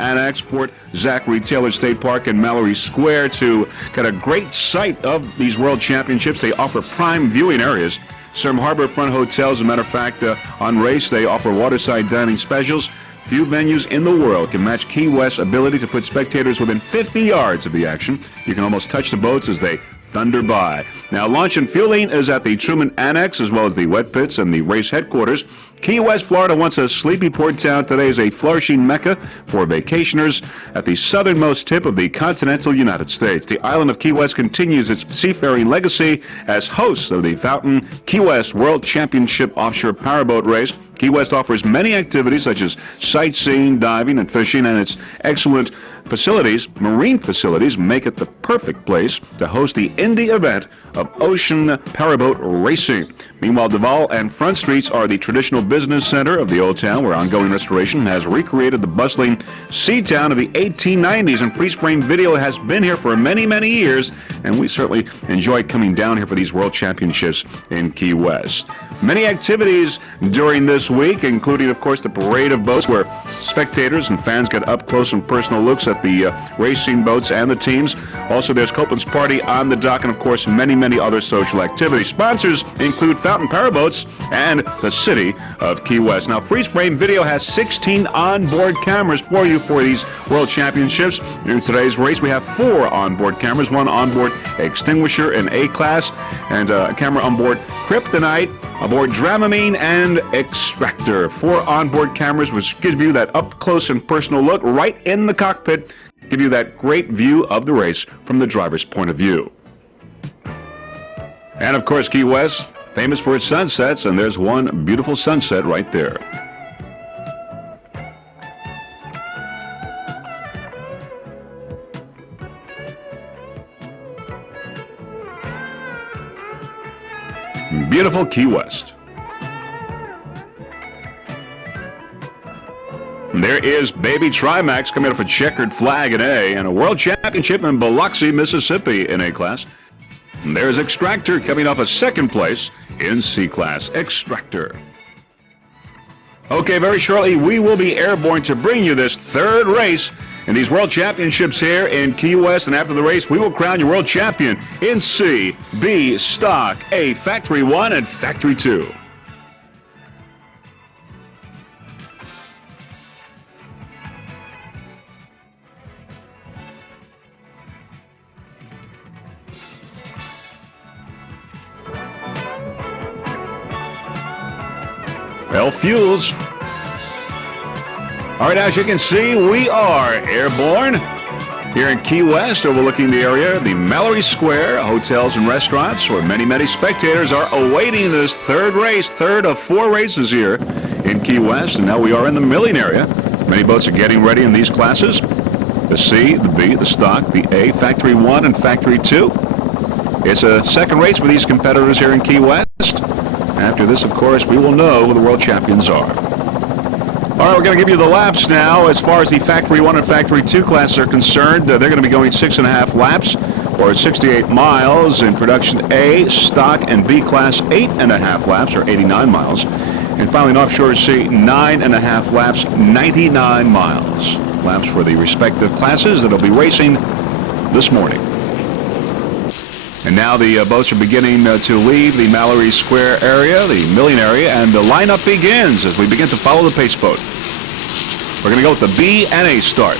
Annex, Fort Zachary Taylor State Park, and Mallory Square to get a great sight of these World Championships. They offer prime viewing areas. Some harborfront hotels, as a matter of fact, on race, they offer waterside dining specials. Few venues in the world can match Key West's ability to put spectators within 50 yards of the action. You can almost touch the boats as they thunder by. Now, launch and fueling is at the Truman Annex, as well as the wet pits and the race headquarters. Key West, Florida, once a sleepy port town, today is a flourishing mecca for vacationers at the southernmost tip of the continental United States. The island of Key West continues its seafaring legacy as host of the Fountain Key West World Championship Offshore Powerboat Race. Key West offers many activities such as sightseeing, diving, and fishing, and its excellent facilities, marine facilities, make it the perfect place to host the Indy event of ocean powerboat racing. Meanwhile, Duval and Front Streets are the traditional business center of the old town, where ongoing restoration has recreated the bustling sea town of the 1890s, and freeze-frame video has been here for many, many years, and we certainly enjoy coming down here for these World Championships in Key West. Many activities during this week, including, of course, the parade of boats, where spectators and fans get up close and personal looks at the racing boats and the teams. Also, there's Copeland's Party on the dock, and, of course, many, many other social activities. Sponsors include Fountain Powerboats and the City of Key West. Now, Freeze Frame Video has 16 onboard cameras for you for these World Championships. In today's race, we have 4 onboard cameras, 1 onboard extinguisher in A-class, and a camera onboard Kryptonite, aboard Dramamine, and Extractor. 4 onboard cameras which give you that up-close and personal look right in the cockpit, give you that great view of the race from the driver's point of view. And, of course, Key West, famous for its sunsets, and there's one beautiful sunset right there. Beautiful Key West. There is Baby Trimax coming up a checkered flag in A, and a World Championship in Biloxi, Mississippi in A-class. And there's Extractor coming off a second place in C-class. Extractor. Okay, very shortly we will be airborne to bring you this third race in these World Championships here in Key West, and after the race we will crown you World Champion in C, B, Stock, A, Factory 1, and Factory 2. Well, fuels. All right, as you can see, we are airborne here in Key West, overlooking the area, the Mallory Square, hotels and restaurants, where many, many spectators are awaiting this third race, third of 4 races here in Key West. And now we are in the milling area. Many boats are getting ready in these classes. The C, the B, the Stock, the A, Factory 1, and Factory 2. It's a second race for these competitors here in Key West. After this, of course, we will know who the world champions are. All right, we're going to give you the laps now. As far as the Factory 1 and Factory 2 classes are concerned, they're going to be going 6.5 laps, or 68 miles. In production A, Stock, and B class, 8.5 laps, or 89 miles. And finally, in Offshore C, 9.5 laps, 99 miles. Laps for the respective classes that will be racing this morning. And now the boats are beginning to leave the Mallory Square area, the milling area, and the lineup begins as we begin to follow the pace boat. We're going to go with the B and A start.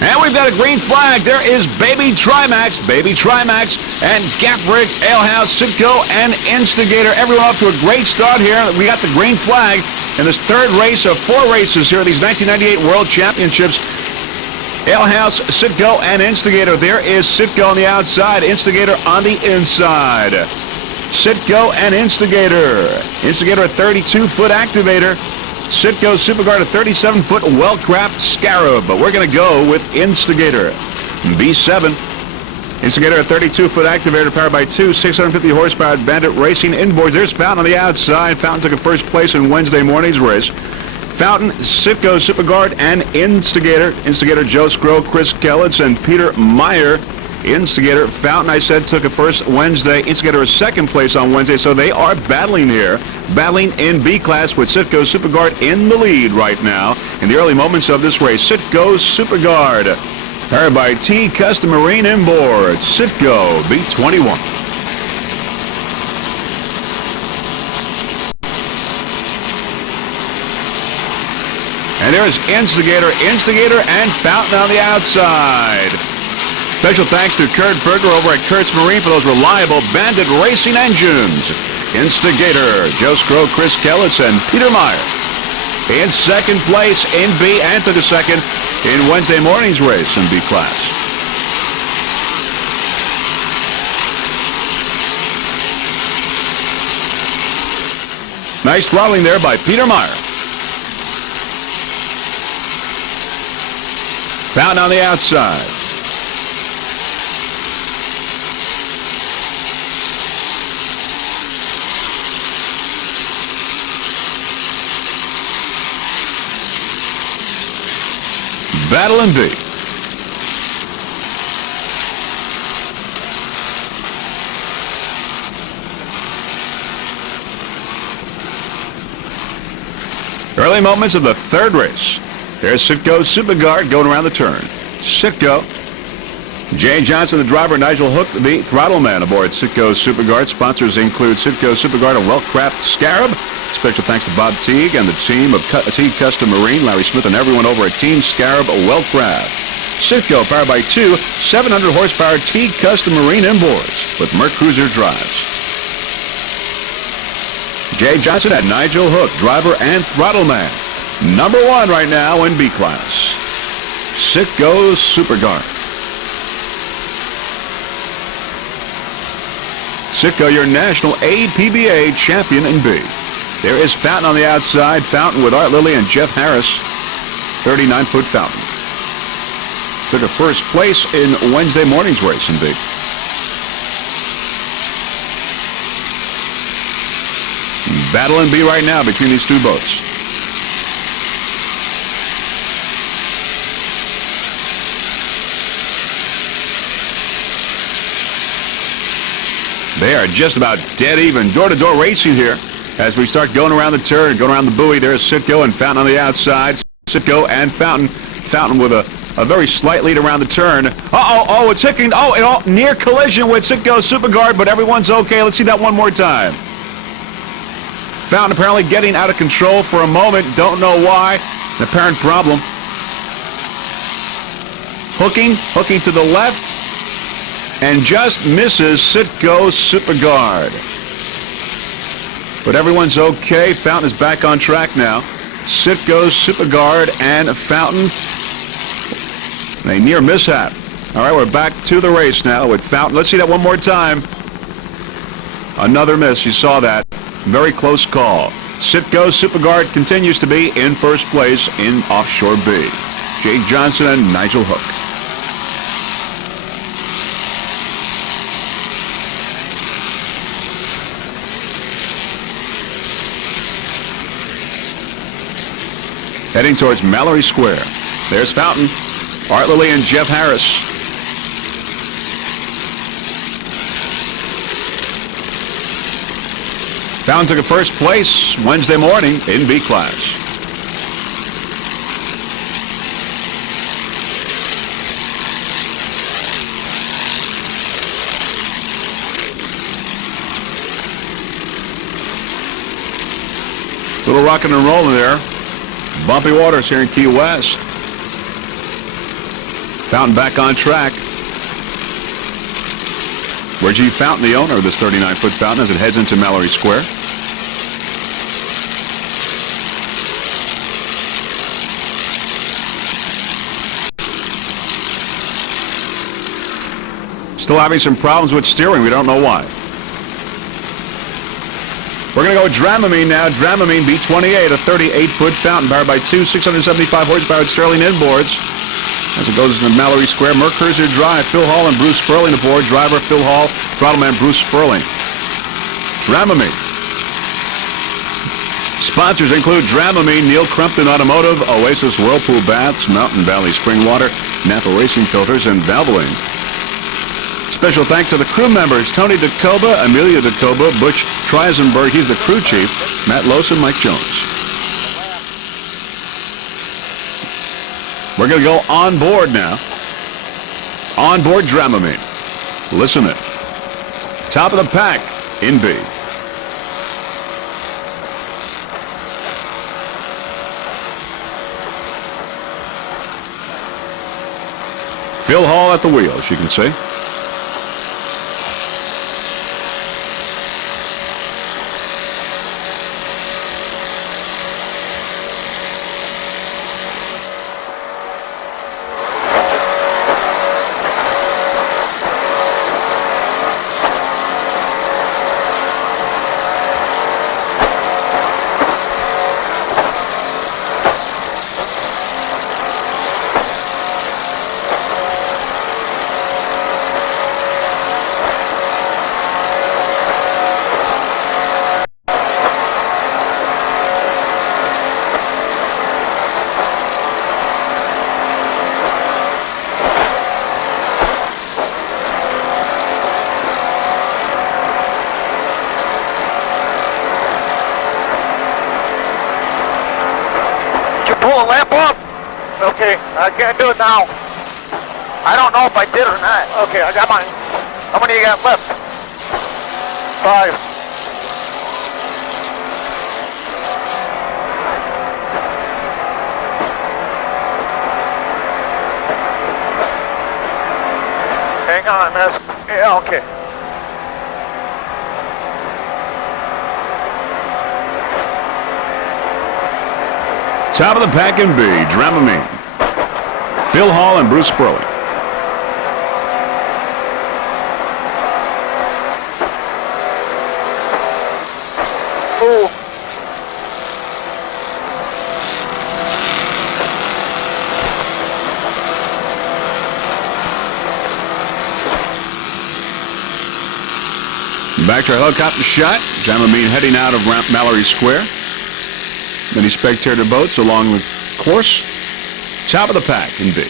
And we've got a green flag. There is Baby Trimax, and Gaffrick, Alehouse, Sitco, and Instigator. Everyone off to a great start here. We got the green flag in this third race of 4 races here, these 1998 World Championships. Alehouse, Sitco, and Instigator. There is Sitco on the outside, Instigator on the inside. Sitco and Instigator. Instigator a 32-foot activator. Sitco Superguard a 37-foot well-craft Scarab. But we're going to go with Instigator. B7. Instigator a 32-foot activator powered by 2 650-horsepower Bandit Racing inboards. There's Fountain on the outside. Fountain took a first place in Wednesday morning's race. Fountain, Sitco, Superguard, and Instigator. Instigator Joe Scrow, Chris Kellitz, and Peter Meyer Instigator, Fountain, I said, took it first Wednesday. Instigator is second place on Wednesday, so they are battling here. Battling in B class with Citgo Superguard in the lead right now in the early moments of this race. Citgo Superguard, powered by T Custom Marine Inboard. Citgo B21. And there's Instigator, and Fountain on the outside. Special thanks to Kurt Berger over at Kurt's Marine for those reliable Bandit racing engines. Instigator, Joe Scrow, Chris Kellitz, and Peter Meyer. In second place in B and to the second in Wednesday morning's race in B class. Nice throttling there by Peter Meyer. Fountain on the outside. Battle in B. Early moments of the third race. There's Citgo Superguard going around the turn. Citgo. Jay Johnson, the driver. Nigel Hook, the throttle man aboard Citgo Superguard. Sponsors include Citgo Superguard, a Wellcraft Scarab. Special thanks to Bob Teague and the team of Teague Custom Marine, Larry Smith, and everyone over at Team Scarab Wellcraft. Citgo, powered by two 700 horsepower Teague Custom Marine inboards with Merc Cruiser drives. Jay Johnson and Nigel Hook, driver and throttle man. Number one right now in B class. Citgo Superguard. Citgo, your national APBA champion in B. There is Fountain on the outside. Fountain with Art Lilly and Jeff Harris. 39-foot Fountain. Took a first place in Wednesday morning's race in B. Battle in B right now between these two boats. They are just about dead even. Door-to-door racing here as we start going around the turn, going around the buoy. There's Citgo and Fountain on the outside. Citgo and Fountain. Fountain with a very slight lead around the turn. Oh, it's hooking. Oh, near collision with Citgo Superguard, but everyone's okay. Let's see that one more time. Fountain apparently getting out of control for a moment. Don't know why. An apparent problem. Hooking to the left. And just misses Citgo Superguard. But everyone's okay. Fountain is back on track now. Citgo Superguard and Fountain. A near mishap. All right, we're back to the race now with Fountain. Let's see that one more time. Another miss. You saw that. Very close call. Citgo Superguard continues to be in first place in Offshore B. Jay Johnson and Nigel Hook. Heading towards Mallory Square. There's Fountain, Art Lilly, and Jeff Harris. Fountain took a first place Wednesday morning in B class. Little rocking and rolling there. Bumpy waters here in Key West. Fountain back on track. Reggie Fountain, the owner of this 39-foot fountain, as it heads into Mallory Square. Still having some problems with steering. We don't know why. We're going to go with Dramamine now. Dramamine B28, a 38-foot fountain powered by two 675 horsepower Sterling inboards. As it goes into Mallory Square, Merc Cruiser Drive, Phil Hall and Bruce Sperling aboard. Driver Phil Hall, throttle man Bruce Sperling. Dramamine. Sponsors include Dramamine, Neil Crumpton Automotive, Oasis Whirlpool Baths, Mountain Valley Spring Water, Napa Racing Filters, and Valvoline. Special thanks to the crew members, Tony DeCoba, Amelia DeCoba, Butch Treisenberg, he's the crew chief, Matt Lowson, Mike Jones. We're going to go on board now. On board Dramamine. Listen in. Top of the pack in B. Phil Hall at the wheel, as you can see. Pull a lamp off? Okay, I can't do it now. I don't know if I did or not. Okay, I got mine. How many you got left? 5. Hang on, miss. Yeah, okay. Top of the pack in B, Dramamine. Phil Hall and Bruce Sperling. Ooh. Back to a helicopter shot. Dramamine heading out of Mallory Square. Many spectator boats along the course. Top of the pack in B.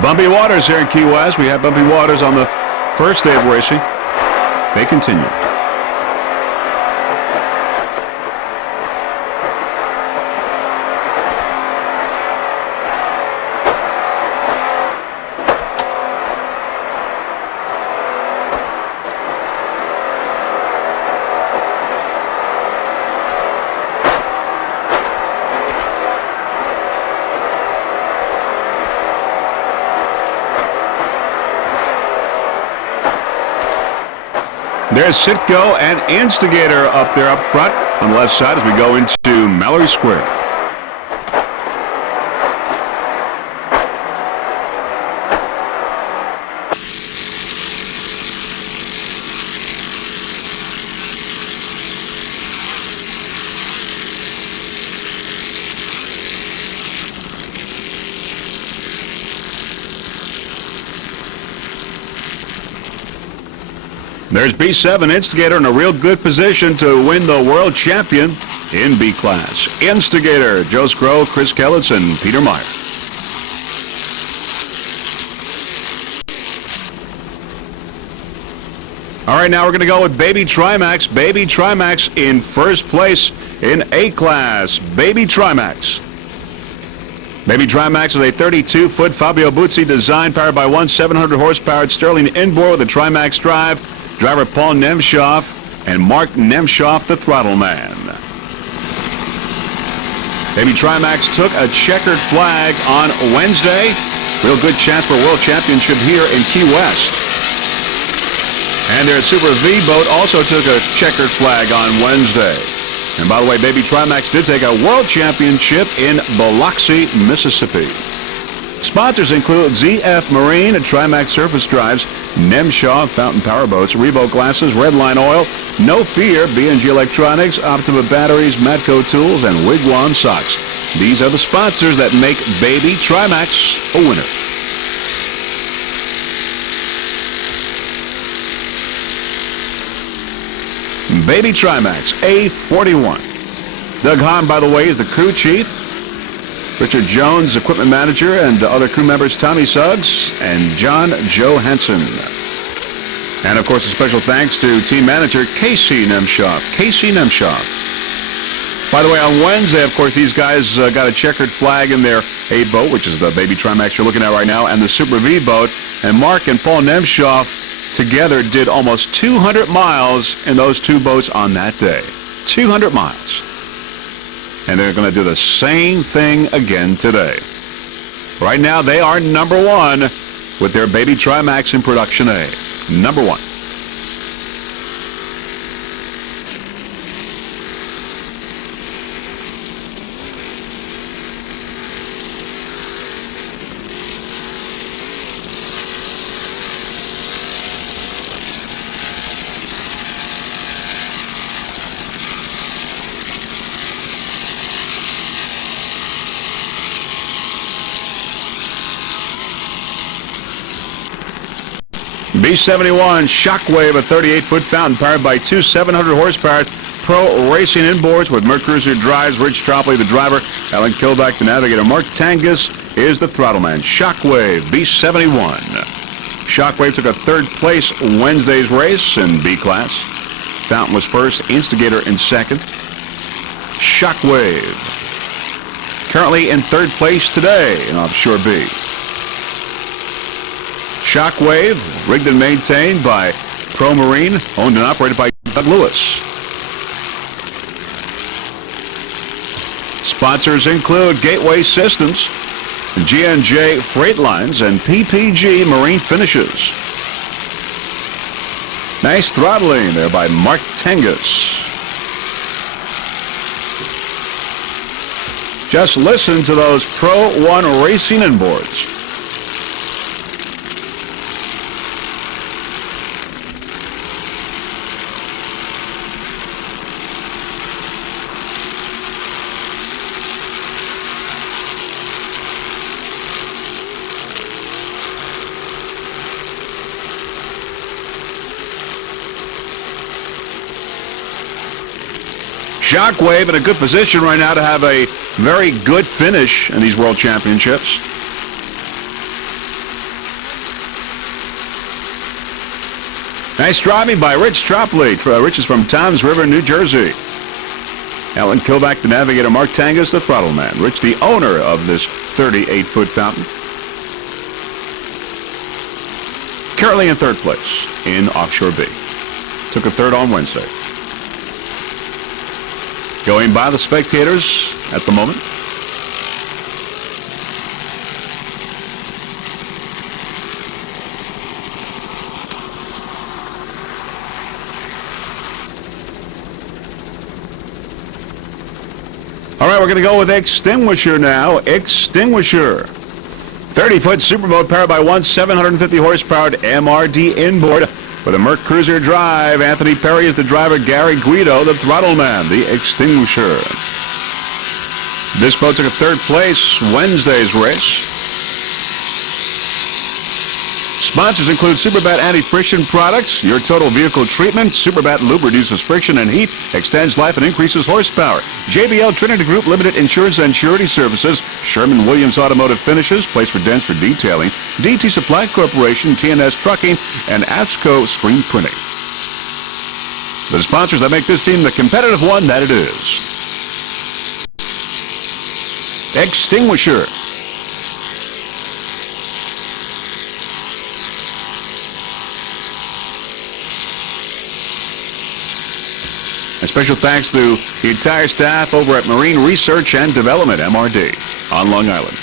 Bumpy waters here in Key West. We had bumpy waters on the first day of racing. They continue. There's Sitco and Instigator up there up front on the left side as we go into Mallory Square. There's B7 Instigator in a real good position to win the World Champion in B class. Instigator, Joe Scrow, Chris Kellitz, and Peter Meyer. All right, now we're going to go with Baby Trimax. Baby Trimax in first place in A class. Baby Trimax. Baby Trimax is a 32-foot Fabio Buzzi design powered by one 700-horsepower Sterling inboard with a Trimax drive. Driver Paul Nemshoff and Mark Nemshoff, the throttle man. Baby Trimax took a checkered flag on Wednesday. Real good chance for a world championship here in Key West. And their Super V boat also took a checkered flag on Wednesday. And by the way, Baby Trimax did take a world championship in Biloxi, Mississippi. Sponsors include ZF Marine, Trimax Surface Drives, Nemshaw Fountain Powerboats, Revo Glasses, Redline Oil, No Fear, B&G Electronics, Optima Batteries, Matco Tools, and Wigwam Socks. These are the sponsors that make Baby Trimax a winner. Baby Trimax, A41. Doug Hahn, by the way, is the crew chief. Richard Jones, equipment manager, and other crew members Tommy Suggs and John Johansson. And, of course, a special thanks to team manager Casey Nemshoff. Casey Nemshoff. By the way, on Wednesday, of course, these guys got a checkered flag in their A boat, which is the Baby Trimax you're looking at right now, and the Super V boat. And Mark and Paul Nemshoff together did almost 200 miles in those two boats on that day. 200 miles. And they're going to do the same thing again today. Right now, they are number one with their Baby Trimax in production A. Number one. B71 Shockwave, a 38-foot fountain powered by two 700-horsepower Pro Racing inboards with Mercruiser drives. Rich Tropley, the driver. Alan Kilback, the navigator. Mark Tangus is the throttle man. Shockwave, B71. Shockwave took a third place Wednesday's race in B class. Fountain was first. Instigator in second. Shockwave currently in third place today in Offshore B. Shockwave, rigged and maintained by Pro Marine, owned and operated by Doug Lewis. Sponsors include Gateway Systems, G&J Freight Lines, and PPG Marine Finishes. Nice throttling there by Mark Tangus. Just listen to those Pro 1 racing inboards. Shockwave in a good position right now to have a very good finish in these World Championships. Nice driving by Rich Tropley. Rich is from Toms River, New Jersey. Alan Kilback, the navigator. Mark Tangus, the throttle man. Rich, the owner of this 38-foot fountain. Currently in third place in Offshore B. Took a third on Wednesday. Going by the spectators at the moment. All right, we're going to go with Extinguisher now. Extinguisher. 30-foot superboat powered by one 750-horsepower MRD inboard with a Mercruiser drive. Anthony Perry is the driver. Gary Guido, the throttle man, the Extinguisher. This boat took a third place Wednesday's race. Sponsors include Superbat anti-friction products, your total vehicle treatment. Superbat lube reduces friction and heat, extends life, and increases horsepower. JBL Trinity Group Limited Insurance and Surety Services. Sherman-Williams Automotive Finishes, place for dents for detailing. DT Supply Corporation, TNS Trucking, and ASCO Screen Printing. The sponsors that make this team the competitive one that it is. Extinguisher. A special thanks to the entire staff over at Marine Research and Development, MRD, on Long Island.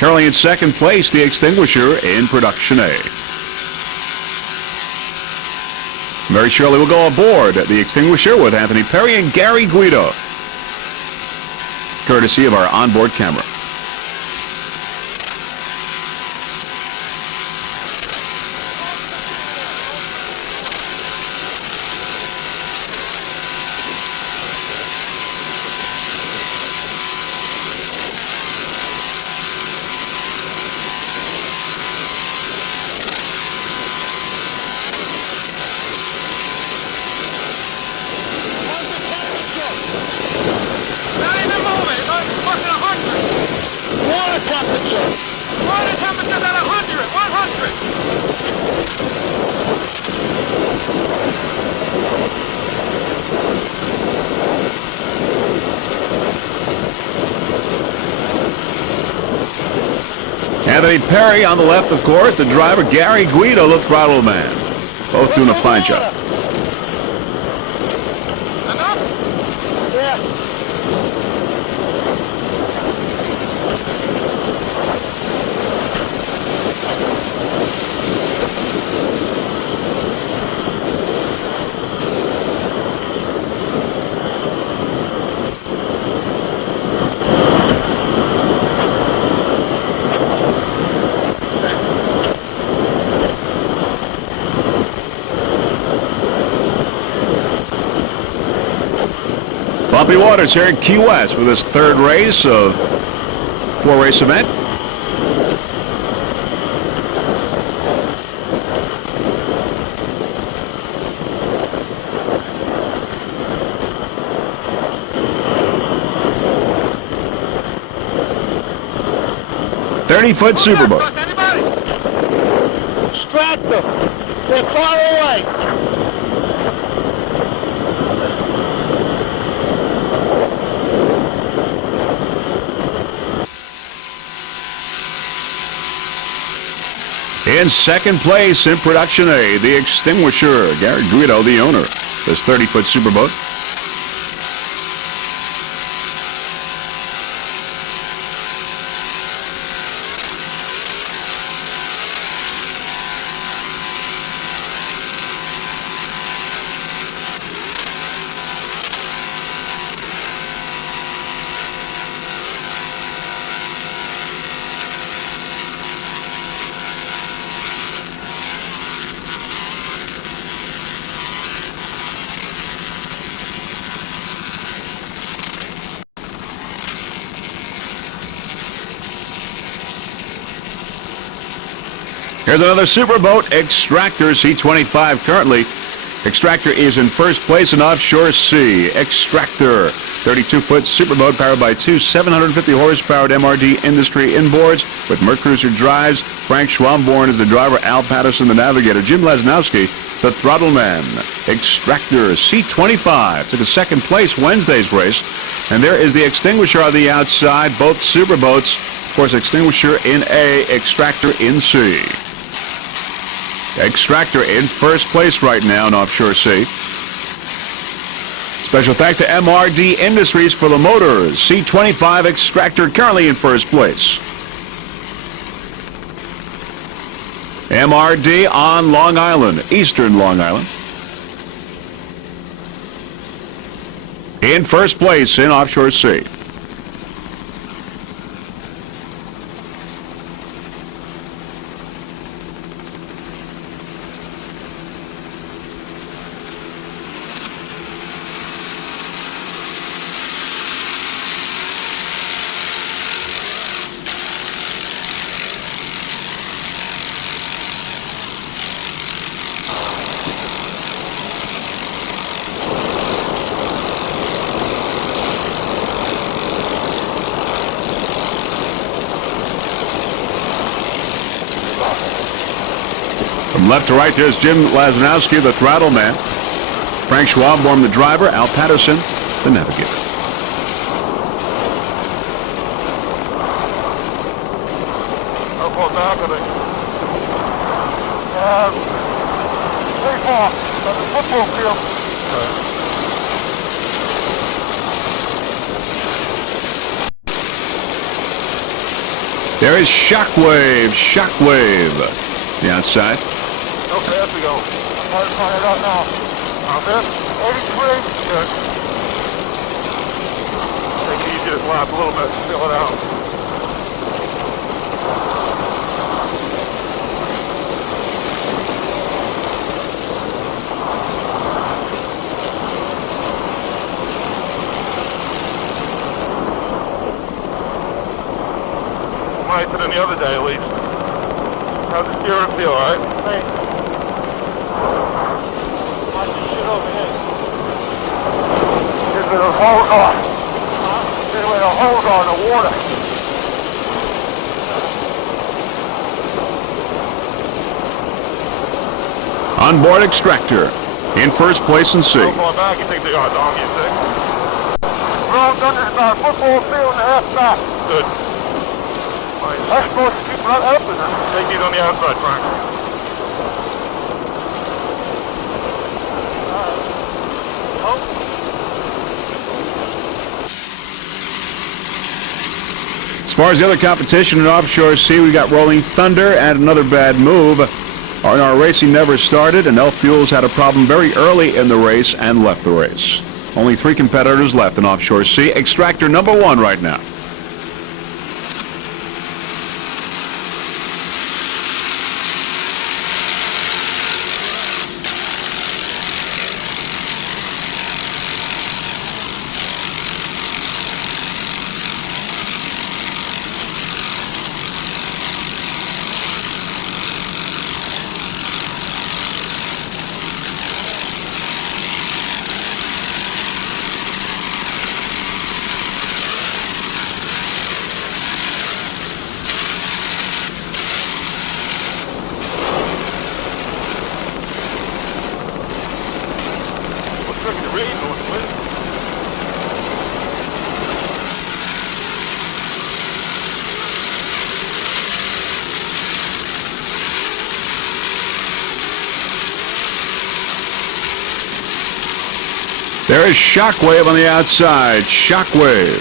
Currently in second place, the Extinguisher in production A. Very shortly we'll go aboard the Extinguisher with Anthony Perry and Gary Guido, courtesy of our onboard camera. Anthony Perry on the left, of course, the driver. Gary Guido, the throttle man. Both doing a fine job. Enough? Yeah. Bumpy waters here in Key West with his third race of four-race event. "30-foot superboat." Strap them. They're far away. In second place in Production A, the Extinguisher. Gary Guido, the owner of this 30-foot superboat. Here's another superboat, Extractor C25. Currently, Extractor is in first place in Offshore Sea. Extractor, 32-foot superboat powered by two 750-horsepowered MRD Industry inboards with Mercruiser drives. Frank Schwamborn is the driver, Al Patterson the navigator, Jim Lesnowski the throttle man. Extractor C25 took a second place Wednesday's race. And there is the Extinguisher on the outside, both superboats. Of course, Extinguisher in A, Extractor in C. Extractor in first place right now in Offshore Sea. Special thanks to MRD Industries for the motors. C25 Extractor currently in first place. MRD on Long Island, eastern Long Island. In first place in Offshore Sea. From left to right, there's Jim Lesnowski, the throttle man. Frank Schwabborn, the driver. Al Patterson, the navigator. How close now to the... Pretty far. On the football field. There is Shockwave, the outside. Okay, up we go. I'm trying to find it out now. I'm in 83. Good. Take it easy this lap a little bit. Fill it out. Nicer than the other day, at least. How's the steering feel, alright? Hey. Watch this shit over here. There's a hose on. There's a hose on the water. Onboard extractor in first place in C. Back, you think they got it on, you think? Wrong under about a football field and a half back. Good. That's supposed to keep not helping us. Take these on the outside, Frank. As far as the other competition in Offshore C, we got Rolling Thunder and another bad move. Our racing never started, and Elf Fuels had a problem very early in the race and left the race. Only 3 competitors left in Offshore C. Extractor number 1 right now. There is Shockwave on the outside. Shockwave.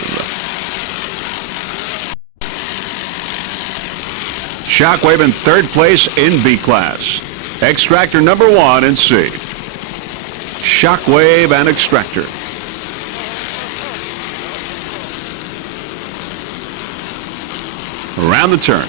Shockwave in third place in B class. Extractor number 1 in C. Shockwave and Extractor. Around the turn.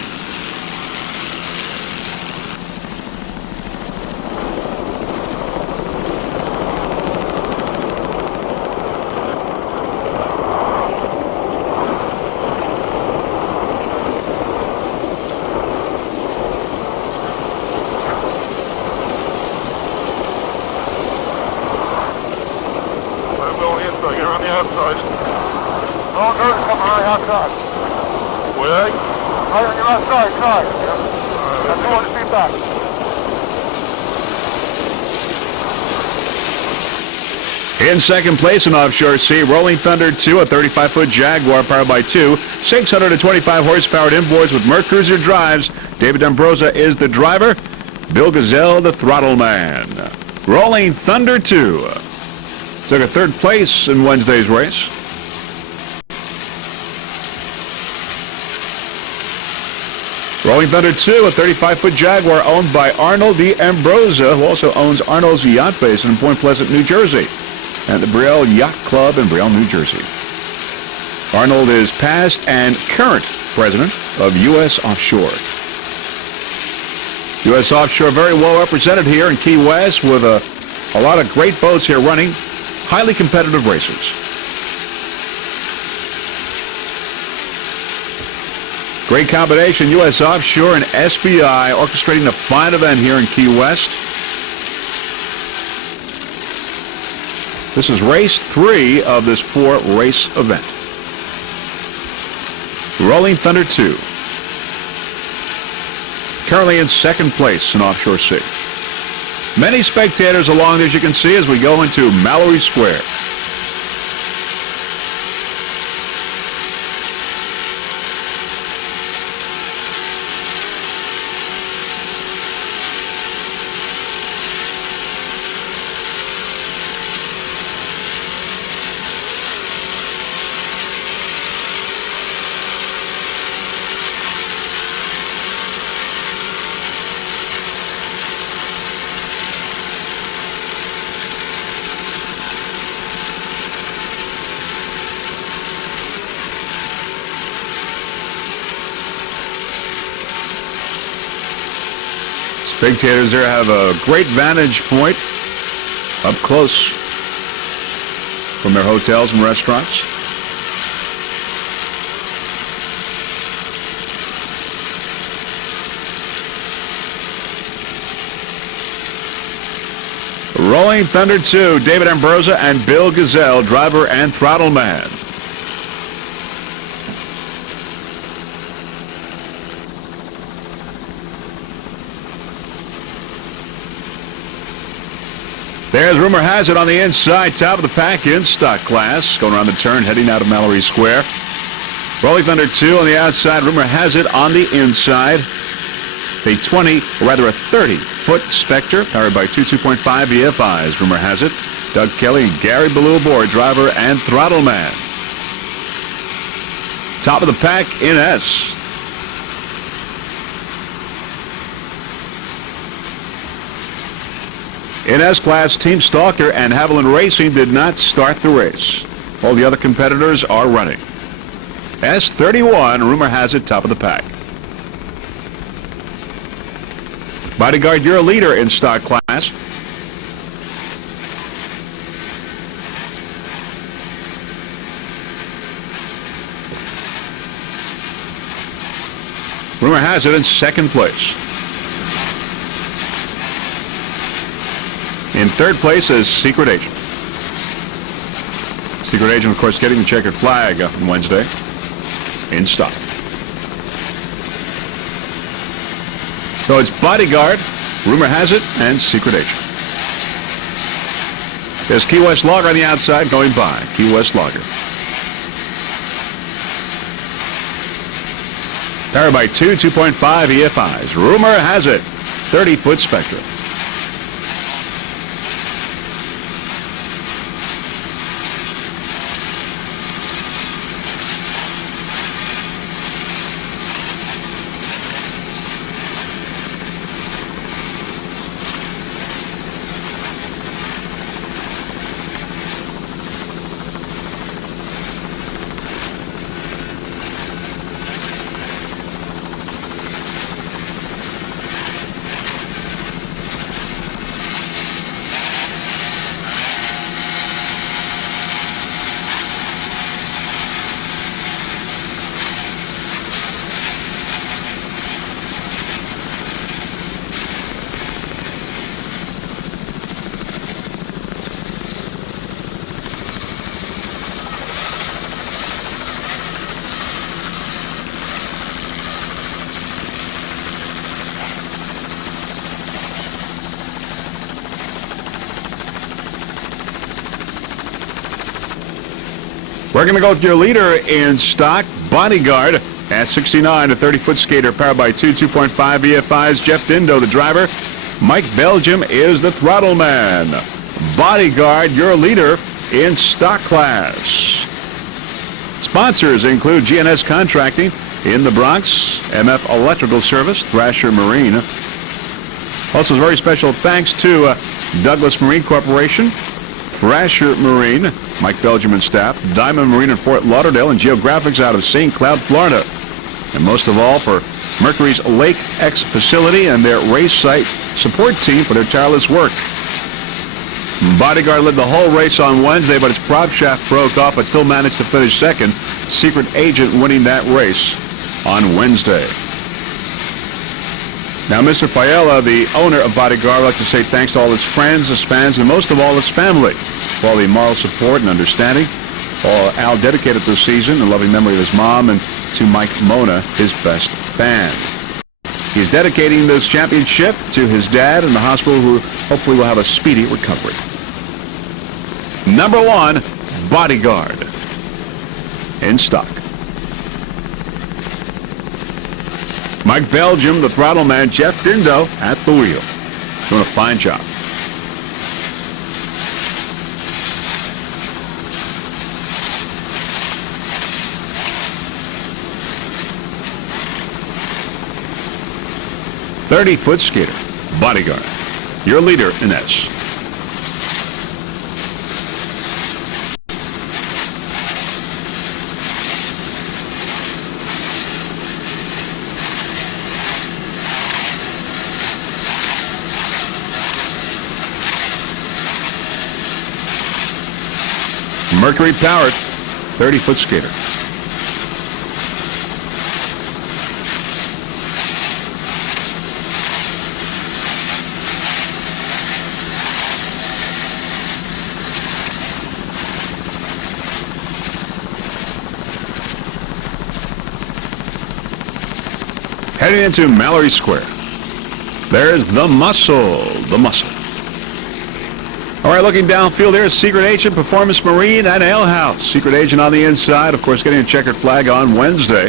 In second place in Offshore C, Rolling Thunder 2, a 35-foot Jaguar powered by 2 625 horsepower inboards with Merc Cruiser drives. David D'Ambrosa is the driver. Bill Gazelle, the throttle man. Rolling Thunder 2 took a third place in Wednesday's race. Rolling Thunder 2, a 35-foot Jaguar owned by Arnold D'Ambrosa, who also owns Arnold's Yacht Base in Point Pleasant, New Jersey, and the Brielle Yacht Club in Brielle, New Jersey. Arnold is past and current president of U.S. Offshore. U.S. Offshore very well represented here in Key West with a lot of great boats here running highly competitive races. Great combination, U.S. Offshore and SBI orchestrating the fine event here in Key West. This is race 3 of this 4-race event. Rolling Thunder 2. Currently in second place in Offshore C. Many spectators along, as you can see, as we go into Mallory Square. Spectators there have a great vantage point up close from their hotels and restaurants. Rolling Thunder 2, David Ambrosia and Bill Gazelle, driver and throttle man. There's Rumor Has It on the inside, top of the pack in stock class, going around the turn, heading out of Mallory Square. Rolling Thunder 2 on the outside, Rumor Has It on the inside. A 20, or rather a 30-foot Spectre, powered by two 2.5 EFIs. Rumor Has It, Doug Kelly and Gary Ballou aboard, driver and throttle man. Top of the pack in S. In S-Class, Team Stalker and Haviland Racing did not start the race. All the other competitors are running. S31, Rumor Has It, top of the pack. Bodyguard, you're a leader in stock class. Rumor Has It in second place. In third place is Secret Agent. Secret Agent, of course, getting the checkered flag on Wednesday in stock. So it's Bodyguard, Rumor Has It, and Secret Agent. There's Key West Lager on the outside going by. Key West Lager. Powered by two 2.5 EFIs. Rumor Has It, 30-foot Spectre. We're going to go with your leader in stock, Bodyguard, at 69, a 30-foot skater powered by two 2.5 EFIs. Jeff Dindo, the driver. Mike Belgium is the throttle man. Bodyguard, your leader in stock class. Sponsors include GNS Contracting in the Bronx, MF Electrical Service, Thrasher Marine. Also, very special thanks to Douglas Marine Corporation, Thrasher Marine, Mike Belgium and staff, Diamond Marine in Fort Lauderdale, and Geographics out of St. Cloud, Florida. And most of all, for Mercury's Lake X facility and their race site support team for their tireless work. Bodyguard led the whole race on Wednesday, but its prop shaft broke off, but still managed to finish second. Secret Agent winning that race on Wednesday. Now, Mr. Fiella, the owner of Bodyguard, would like to say thanks to all his friends, his fans, and most of all his family for all the moral support and understanding. Al dedicated this season in loving memory of his mom, and to Mike Mona, his best fan. He's dedicating this championship to his dad in the hospital, who hopefully will have a speedy recovery. Number one, Bodyguard in stock. Mike Belgium, the throttle man, Jeff Dindo at the wheel. Doing a fine job. .30-foot skater, Bodyguard, your leader in S. Mercury-powered 30-foot skater. Heading into Mallory Square. There's the Muscle. The Muscle. All right, looking downfield there, Secret Agent, Performance Marine, and Ale House. Secret Agent on the inside, of course, getting a checkered flag on Wednesday.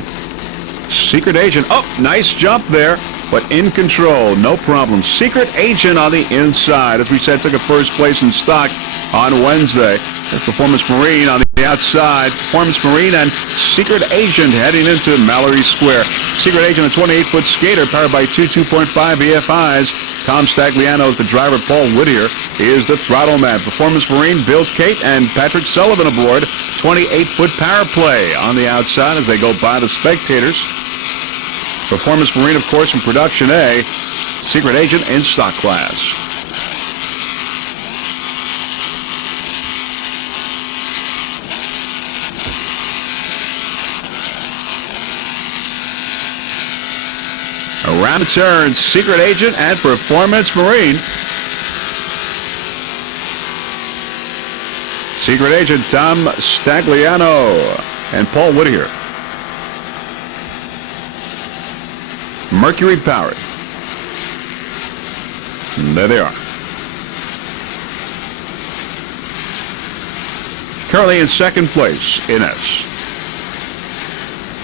Secret Agent, oh, nice jump there, but in control, no problem. Secret Agent on the inside, as we said, took a first place in stock on Wednesday. There's Performance Marine on the outside. Performance Marine and Secret Agent heading into Mallory Square. Secret Agent, a 28-foot skater, powered by two 2.5 EFIs. Tom Stagliano is the driver. Paul Whittier is the throttle man. Performance Marine, Bill Kate and Patrick Sullivan aboard. 28-foot power play on the outside as they go by the spectators. Performance Marine, of course, in Production A. Secret Agent in stock class. Around the turn, Secret Agent and Performance Marine. Secret Agent Tom Stagliano and Paul Whittier. Mercury powered. And there they are. Currently in second place in S.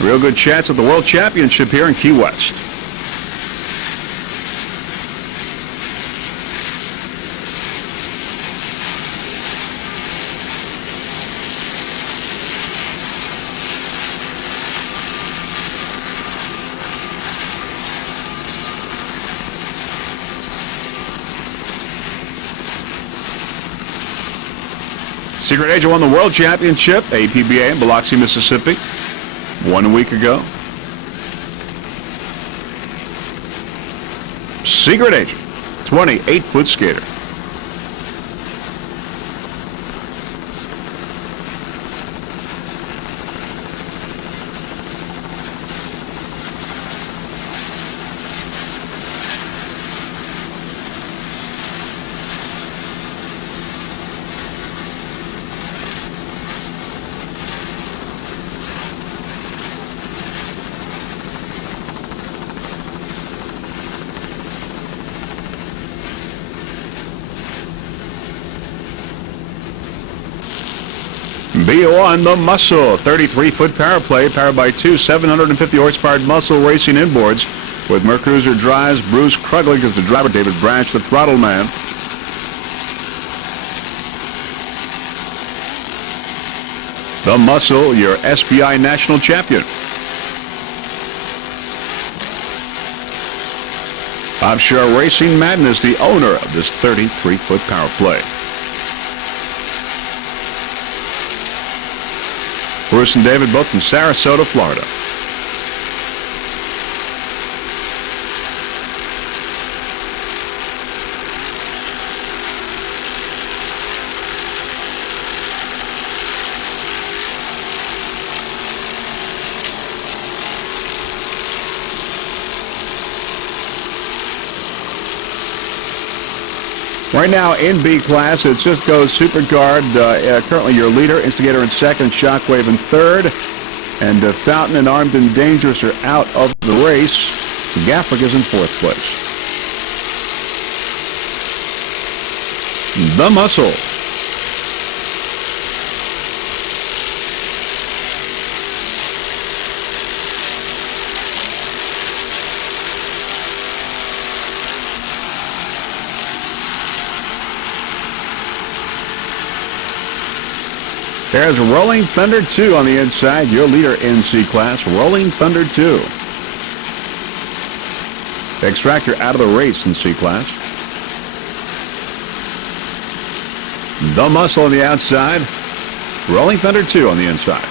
Real good chance at the World Championship here in Key West. Secret Agent won the World Championship, APBA in Biloxi, Mississippi, 1 week ago. Secret Agent, 28-foot skater. BO1, the Muscle, 33-foot power play, powered by two 750-horsepower Muscle racing inboards, with Mercruiser drives. Bruce Kruglich is the driver, David Branch, the throttle man. The Muscle, your SPI national champion. Offshore Racing Madness, the owner of this 33-foot power play. Bruce and David, both from Sarasota, Florida. Right now in B class, it just goes Superguard, currently your leader, Instigator in second, Shockwave in third, and Fountain and Armed and Dangerous are out of the race. Gafflick is in fourth place. The Muscle. There's Rolling Thunder 2 on the inside, your leader in C class, Rolling Thunder 2. Extractor out of the race in C class. The Muscle on the outside, Rolling Thunder 2 on the inside.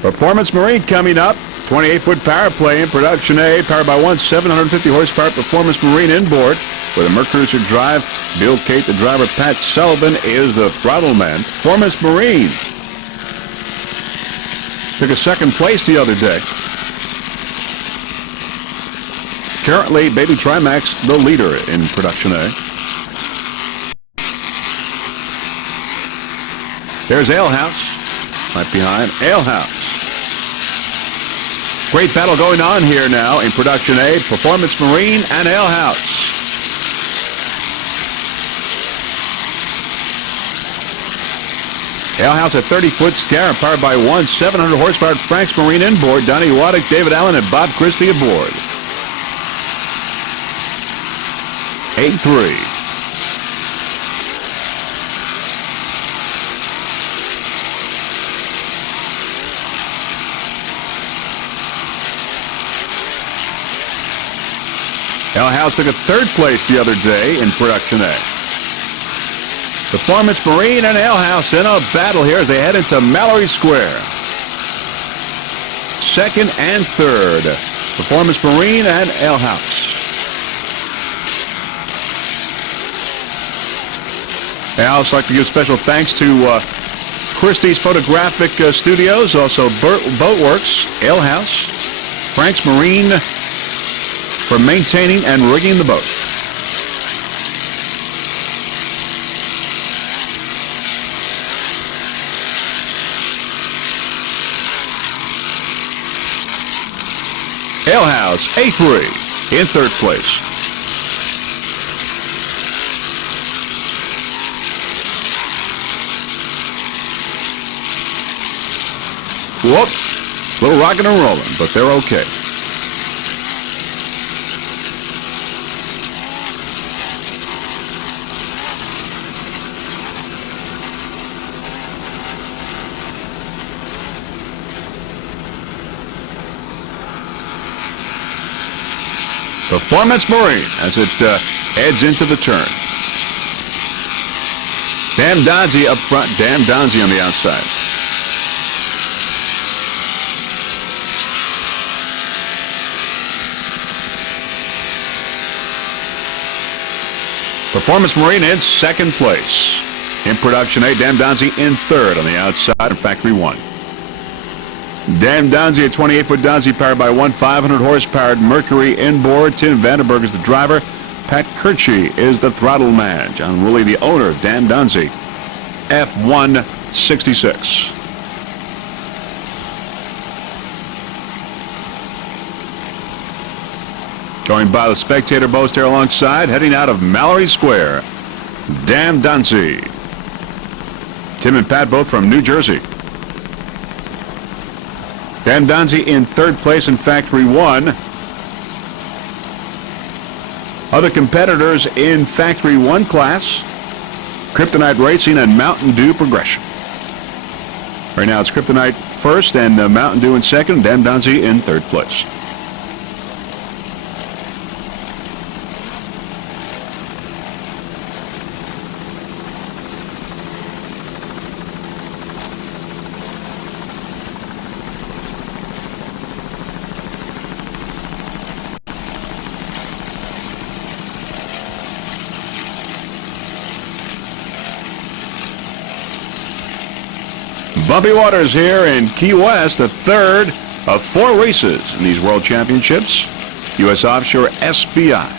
Performance Marine coming up. 28-foot power play in production A, powered by one 750 horsepower Performance Marine inboard with a Mercruiser drive. Bill Cate, the driver. Pat Sullivan is the throttle man. Performance Marine took a second place the other day. Currently, Baby Trimax the leader in production A. There's Alehouse, right behind. Alehouse. Great battle going on here now in production A. Performance Marine and Alehouse. Alehouse at 30-foot scare, powered by one 700 horsepower Frank's Marine inboard. Donnie Waddick, David Allen, and Bob Christie aboard. 8-3. Alehouse took a third place the other day in production A. Performance Marine and Alehouse in a battle here as they head into Mallory Square. Second and third. Performance Marine and Alehouse. I also like to give special thanks to Christie's Photographic Studios, also Boatworks, Alehouse, Frank's Marine, for maintaining and rigging the boat. Alehouse, A3, in third place. Whoops, a little rocking and rolling, but they're okay. Performance Marine as it heads into the turn. Dan Donzie up front, Dan Donzie on the outside. Performance Marine in second place. In production A, Dan Donzie in third on the outside of Factory 1. Dan Donzie, a 28-foot Donzie powered by one 500 horsepower Mercury inboard. Tim Vandenberg is the driver. Pat Kirchie is the throttle man. John Woolley, the owner of Dan Donzie. F-166. Joined by the spectator boats there alongside, heading out of Mallory Square. Dan Donzie. Tim and Pat both from New Jersey. Dan Donzie in third place in Factory 1. Other competitors in Factory 1 class, Kryptonite Racing and Mountain Dew Progression. Right now it's Kryptonite first and Mountain Dew in second. Dan Donzie in third place. Bumpy waters here in Key West, the third of 4 races in these World Championships. U.S. Offshore SBI.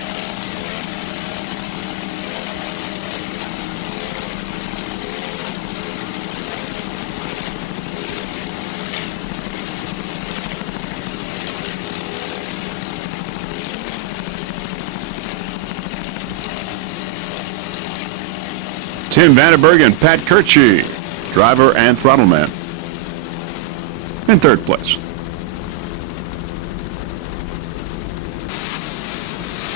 Tim Vandenberg and Pat Kirchie, driver and throttle man, in third place.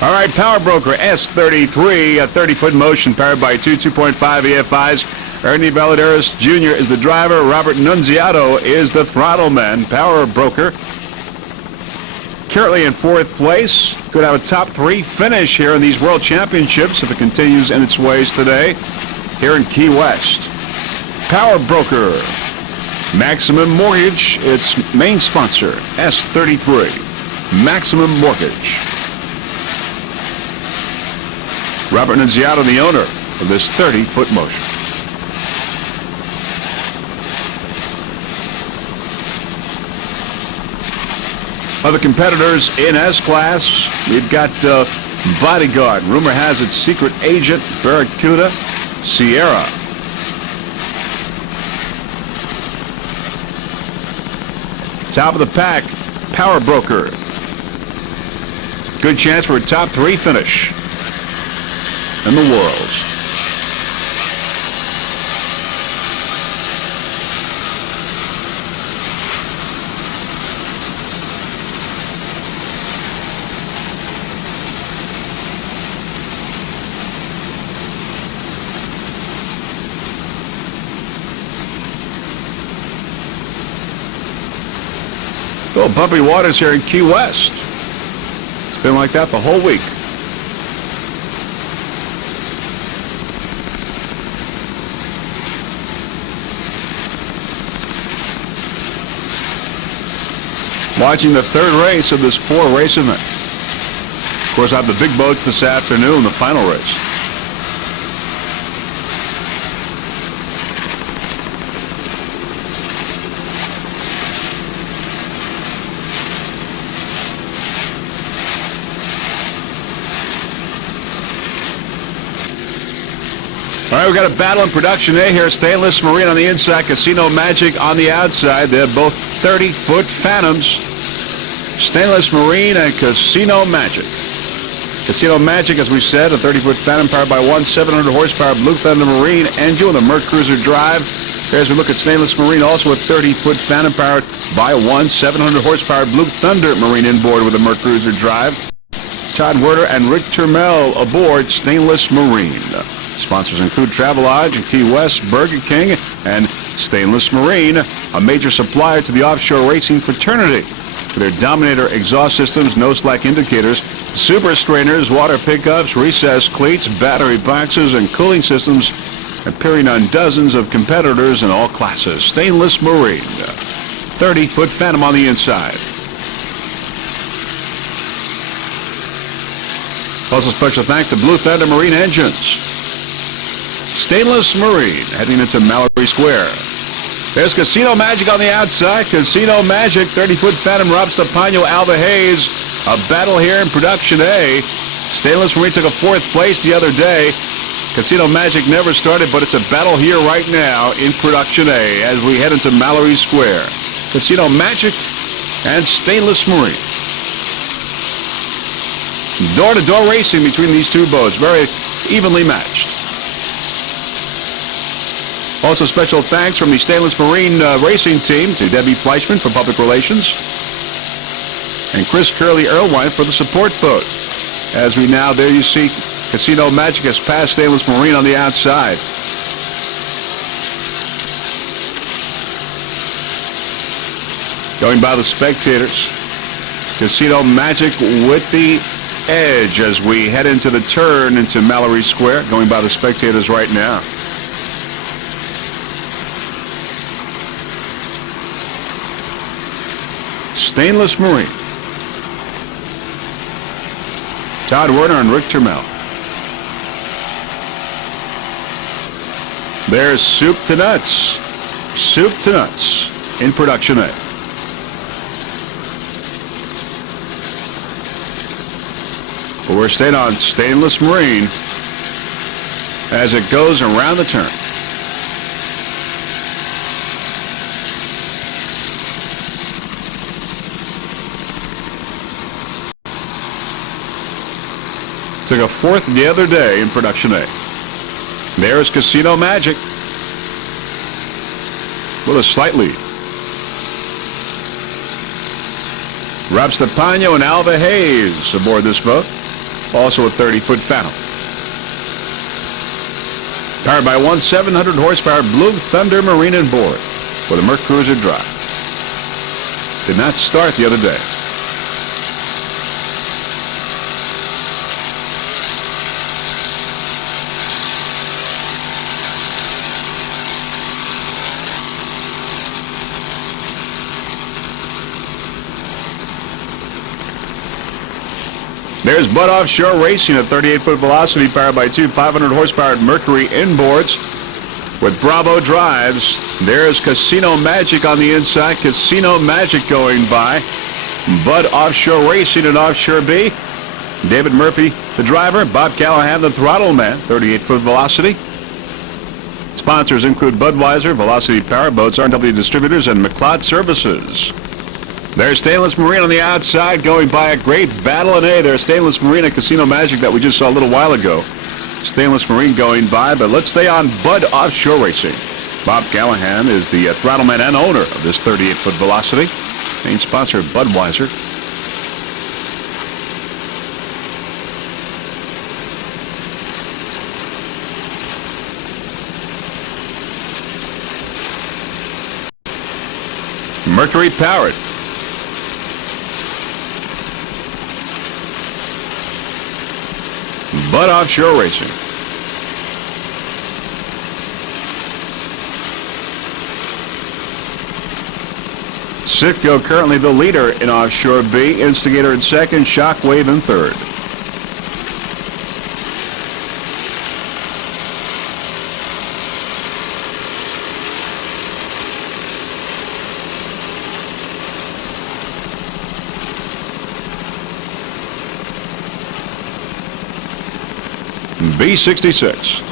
All right, Power Broker S33, a 30-foot motion powered by two 2.5 EFIs. Ernie Valadares Jr. is the driver. Robert Nunziato is the throttle man. Power Broker currently in fourth place. Could have a top 3 finish here in these World Championships if it continues in its ways today here in Key West. Power Broker Maximum Mortgage, its main sponsor, S33. Maximum Mortgage. Robert Nunziato, the owner of this 30-foot motion. Other competitors in S-Class, we've got Bodyguard, rumor has it Secret Agent, Barracuda, Sierra. Top of the pack, Power Broker. Good chance for a top 3 finish in the Worlds. Oh, bumpy waters here in Key West. It's been like that the whole week. Watching the third race of this 4-race event. Of course, I have the big boats this afternoon, the final race. All right, we've got a battle in production A here. Stainless Marine on the inside, Casino Magic on the outside. They're both 30-foot Phantoms. Stainless Marine and Casino Magic. Casino Magic, as we said, a 30-foot Phantom powered by one 700-horsepower Blue Thunder Marine engine with a Merc Cruiser drive. As we look at Stainless Marine, also a 30-foot Phantom powered by one 700-horsepower Blue Thunder Marine inboard with a Merc Cruiser drive. Todd Werder and Rick Turmel aboard Stainless Marine. Sponsors include Travelodge in Key West, Burger King, and Stainless Marine, a major supplier to the offshore racing fraternity. For their Dominator exhaust systems, no slack indicators, super strainers, water pickups, recessed cleats, battery boxes, and cooling systems, appearing on dozens of competitors in all classes. Stainless Marine, 30-foot Phantom on the inside. Also special thanks to Blue Thunder Marine Engines. Stainless Marine heading into Mallory Square. There's Casino Magic on the outside. Casino Magic, 30-foot Phantom, Rob Stapano, Alva Hayes. A battle here in production A. Stainless Marine took a 4th place the other day. Casino Magic never started, but it's a battle here right now in production A as we head into Mallory Square. Casino Magic and Stainless Marine. Door-to-door racing between these two boats, very evenly matched. Also special thanks from the Stainless Marine racing team to Debbie Fleischman for public relations and Chris Curley Erlewine for the support boat. As we now, there you see Casino Magic has passed Stainless Marine on the outside. Going by the spectators, Casino Magic with the edge as we head into the turn into Mallory Square, going by the spectators right now. Stainless Marine. Todd Werner and Rick Turmel. There's Soup to Nuts. Soup to Nuts in production A. But we're staying on Stainless Marine as it goes around the turn. Took a 4th the other day in production A. There's Casino Magic with a slight lead. Rob Stapano and Alva Hayes aboard this boat. Also a 30-foot Phantom. Powered by one 700-horsepower Blue Thunder Marine inboard with a Merc Cruiser drive. Did not start the other day. There's Bud Offshore Racing at 38-foot velocity, powered by two 500-horsepower Mercury inboards with Bravo drives. There's Casino Magic on the inside. Casino Magic going by. Bud Offshore Racing and Offshore B. David Murphy, the driver. Bob Callahan, the throttle man. 38-foot velocity. Sponsors include Budweiser, Velocity Powerboats, R&W Distributors, and McLeod Services. There's Stainless Marine on the outside, going by a great battle in A. There's Stainless Marine and Casino Magic that we just saw a little while ago. Stainless Marine going by, but let's stay on Bud Offshore Racing. Bob Callahan is the throttle man and owner of this 38-foot velocity. Main sponsor, Budweiser. Mercury powered. Bud Offshore Racing. Sitco currently the leader in Offshore B. Instigator in second, Shockwave in third. B66.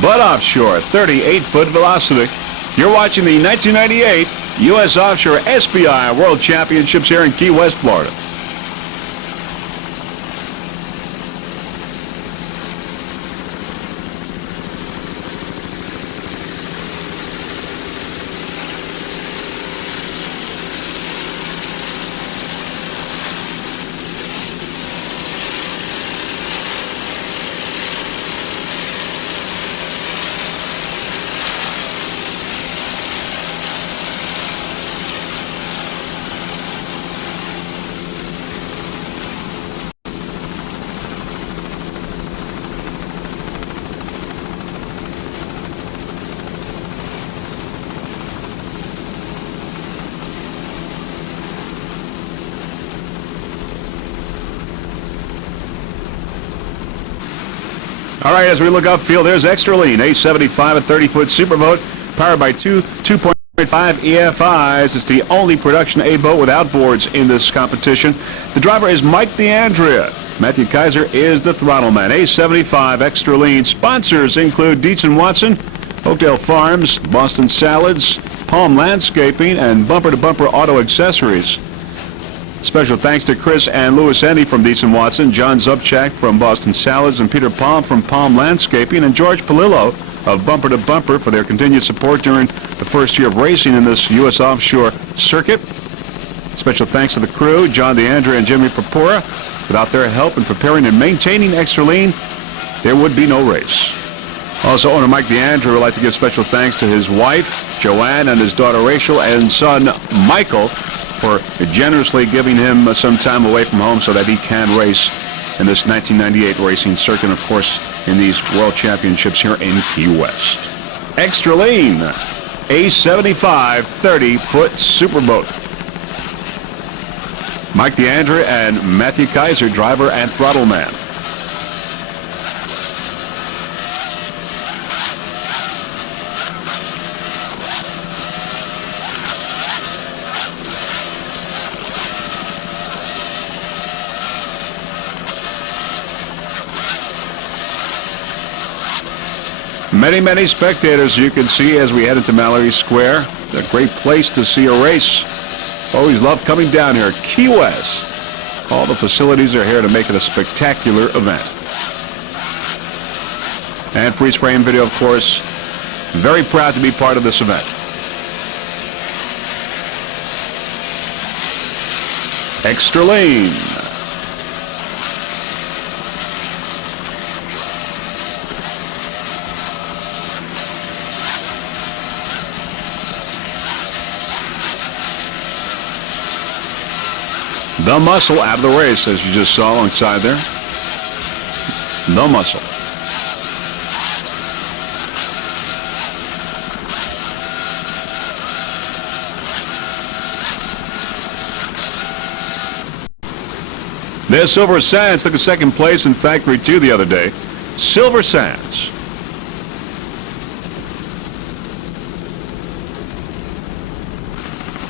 Bud Offshore, 38-foot velocity. You're watching the 1998 U.S. Offshore SBI World Championships here in Key West, Florida. All right, as we look upfield, there's Extra Lean, A75, a 30-foot superboat, powered by two 2.5 EFIs. It's the only production A boat with outboards in this competition. The driver is Mike DeAndrea. Matthew Kaiser is the throttle man. A75 Extra Lean. Sponsors include Dietz & Watson, Oakdale Farms, Boston Salads, Palm Landscaping, and Bumper to Bumper Auto Accessories. Special thanks to Chris and Louis Endy from Dietz & Watson, John Zupchak from Boston Salads, and Peter Palm from Palm Landscaping, and George Palillo of Bumper to Bumper for their continued support during the first year of racing in this U.S. offshore circuit. Special thanks to the crew, John DeAndre and Jimmy Papora. Without their help in preparing and maintaining Extra Lean, there would be no race. Also, owner Mike DeAndre would like to give special thanks to his wife, Joanne, and his daughter Rachel, and son Michael, for generously giving him some time away from home so that he can race in this 1998 racing circuit, and of course in these World Championships here in Key West. Extra Lean, A75 30-foot superboat. Mike DeAndre and Matthew Kaiser, driver and throttle man. Many, many spectators you can see as we head into Mallory Square. It's a great place to see a race. Always love coming down here. Key West. All the facilities are here to make it a spectacular event. And freeze frame video, of course, Very proud to be part of this event. Extra lane. The Muscle out of the race, as you just saw alongside there. The Muscle. There's Silver Sands, took a second place in Factory 2 the other day. Silver Sands.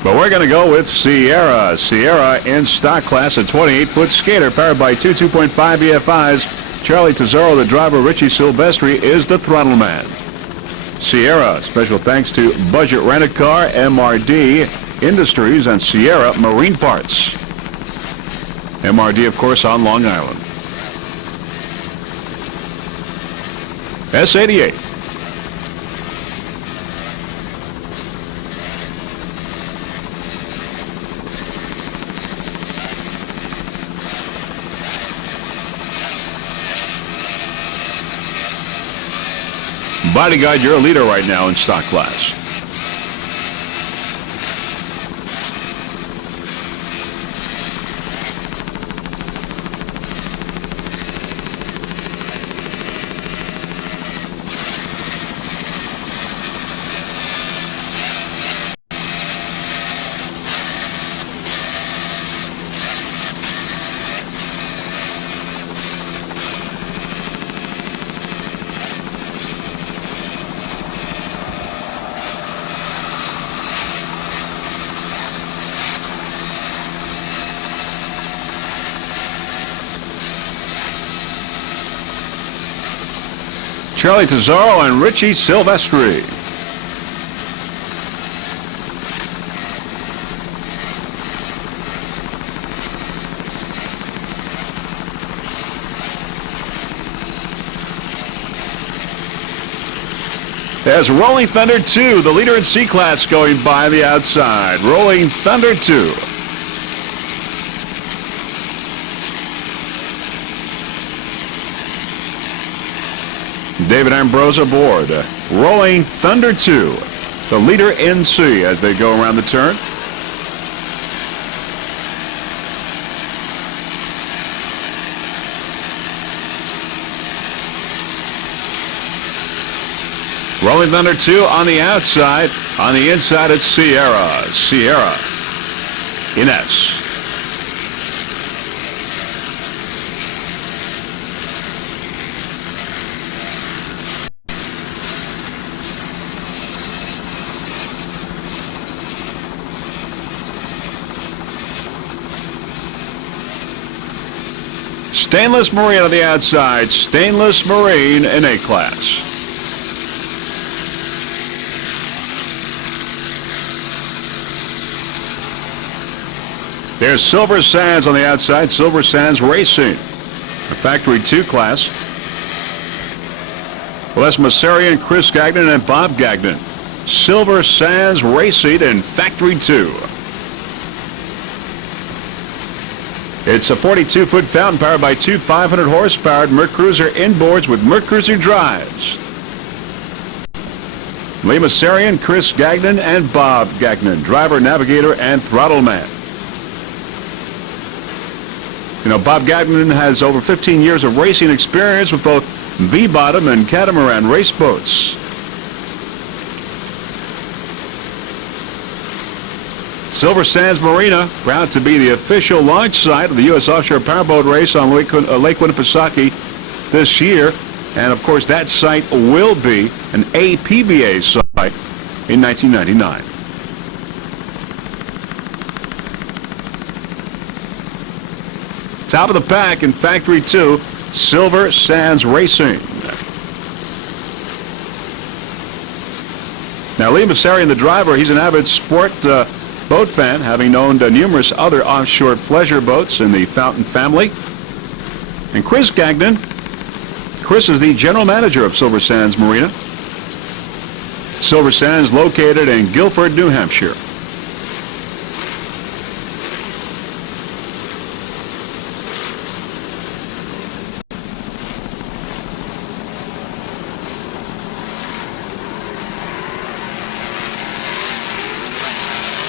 But we're going to go with Sierra. Sierra in stock class, a 28-foot skater powered by two 2.5 EFIs. Charlie Tesoro, the driver. Richie Silvestri is the throttle man. Sierra, special thanks to Budget Rent-A-Car, MRD Industries, and Sierra Marine Parts. MRD, of course, on Long Island. S88. Bodyguard, you're a leader right now in stock class. Charlie Tesoro and Richie Silvestri. There's Rolling Thunder 2, the leader in C-Class, going by the outside. Rolling Thunder 2. David Ambrose aboard. Rolling Thunder 2, the leader in C as they go around the turn. Rolling Thunder 2 on the outside. On the inside, it's Sierra. Sierra. Ines. Stainless Marine on the outside. Stainless Marine in A-Class. There's Silver Sands on the outside. Silver Sands Racing. A Factory 2 class. Les Massarian, Chris Gagnon, and Bob Gagnon. Silver Sands Racing in Factory 2. It's a 42-foot fountain powered by two 500-horsepower Mercruiser inboards with Mercruiser drives. Lee Massarian, Chris Gagnon, and Bob Gagnon, driver, navigator, and throttle man. You know, Bob Gagnon has over 15 years of racing experience with both V-bottom and catamaran race boats. Silver Sands Marina, proud to be the official launch site of the U.S. Offshore Powerboat race on Lake Winnipesaukee this year. And, of course, that site will be an APBA site in 1999. Top of the pack in Factory 2, Silver Sands Racing. Now, Lee Massarian, the driver, he's an avid sport boat fan, having owned numerous other offshore pleasure boats in the Fountain family. And Chris Gagnon, Chris is the general manager of Silver Sands Marina. Silver Sands located in Guilford, New Hampshire.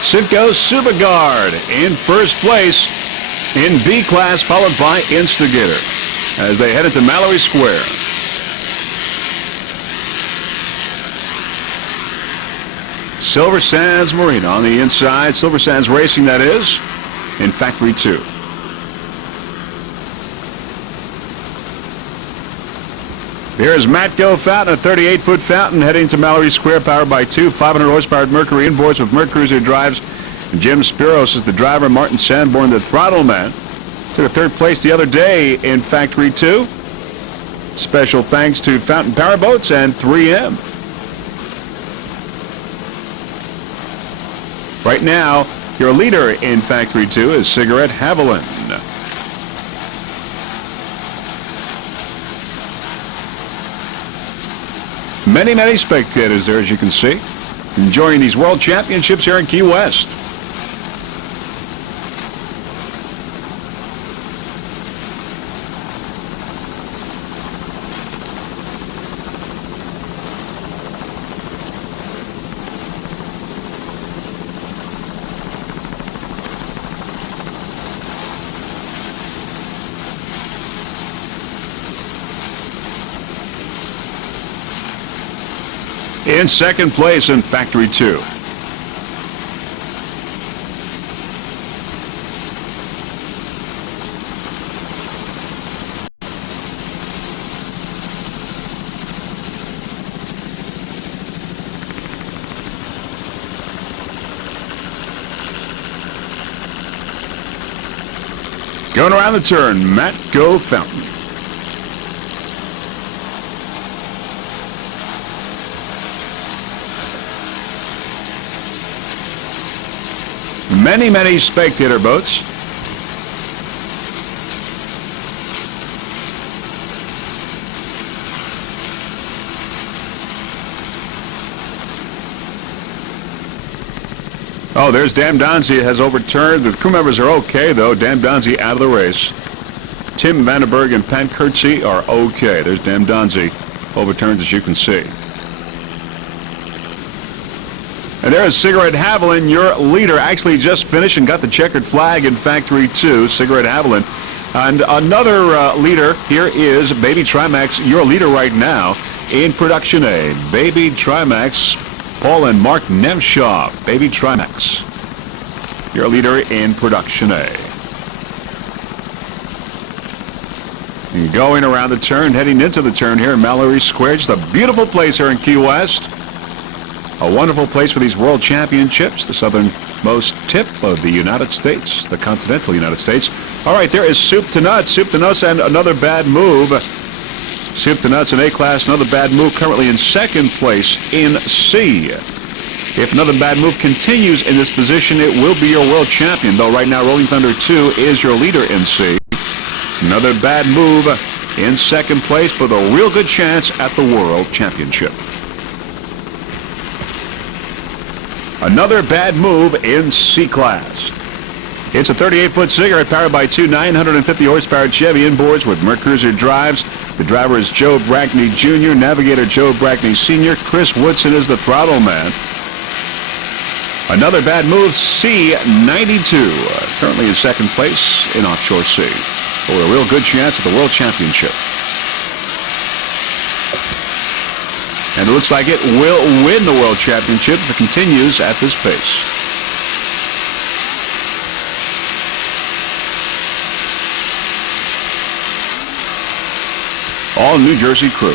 Simcoe Superguard in first place in B class, followed by Instigator as they head into Mallory Square. Silver Sands Marina on the inside. Silver Sands Racing, that is, in Factory 2. Here's Matco Fountain, a 38-foot fountain heading to Mallory Square, powered by two 500-horsepower Mercury inboards with Mercruiser drives. Jim Spiros is the driver. Martin Sanborn, the throttle man, took a third place the other day in Factory 2. Special thanks to Fountain Powerboats and 3M. Right now, your leader in Factory 2 is Cigarette Haviland. Many, many spectators there, as you can see, enjoying these World Championships here in Key West. In second place in Factory 2. Going around the turn, Matco Fountain. Many, many spectator boats. Oh, there's Dan Donzie has overturned. The crew members are okay, though. Dan Donzie out of the race. Tim Vandenberg and Pat Kurtzy are okay. There's Dan Donzie overturned, as you can see. And there is Cigarette Haviland, your leader, actually just finished and got the checkered flag in Factory 2, Cigarette Haviland. And another leader here is Baby Trimax, your leader right now in Production A. Baby Trimax, Paul and Mark Nemshaw. Baby Trimax, your leader in Production A. And going around the turn, heading into the turn here in Mallory Square. Just a beautiful place here in Key West. A wonderful place for these World Championships, the southernmost tip of the United States, the continental United States. All right, there is Soup to Nuts. Soup to Nuts and another bad move. Soup to Nuts in A-class, another bad move, currently in second place in C. If another bad move continues in this position, it will be your world champion, though right now Rolling Thunder 2 is your leader in C. Another bad move in second place with a real good chance at the World Championship. Another bad move in C-Class. It's a 38-foot Cigarette powered by two 950-horsepower Chevy inboards with Mercruiser drives. The driver is Joe Brackney Jr., Navigator Joe Brackney Sr. Chris Woodson is the throttle man. Another bad move, C92, currently in second place in Offshore C. For a real good chance at the World Championship. And it looks like it will win the World Championship if it continues at this pace. All New Jersey crew.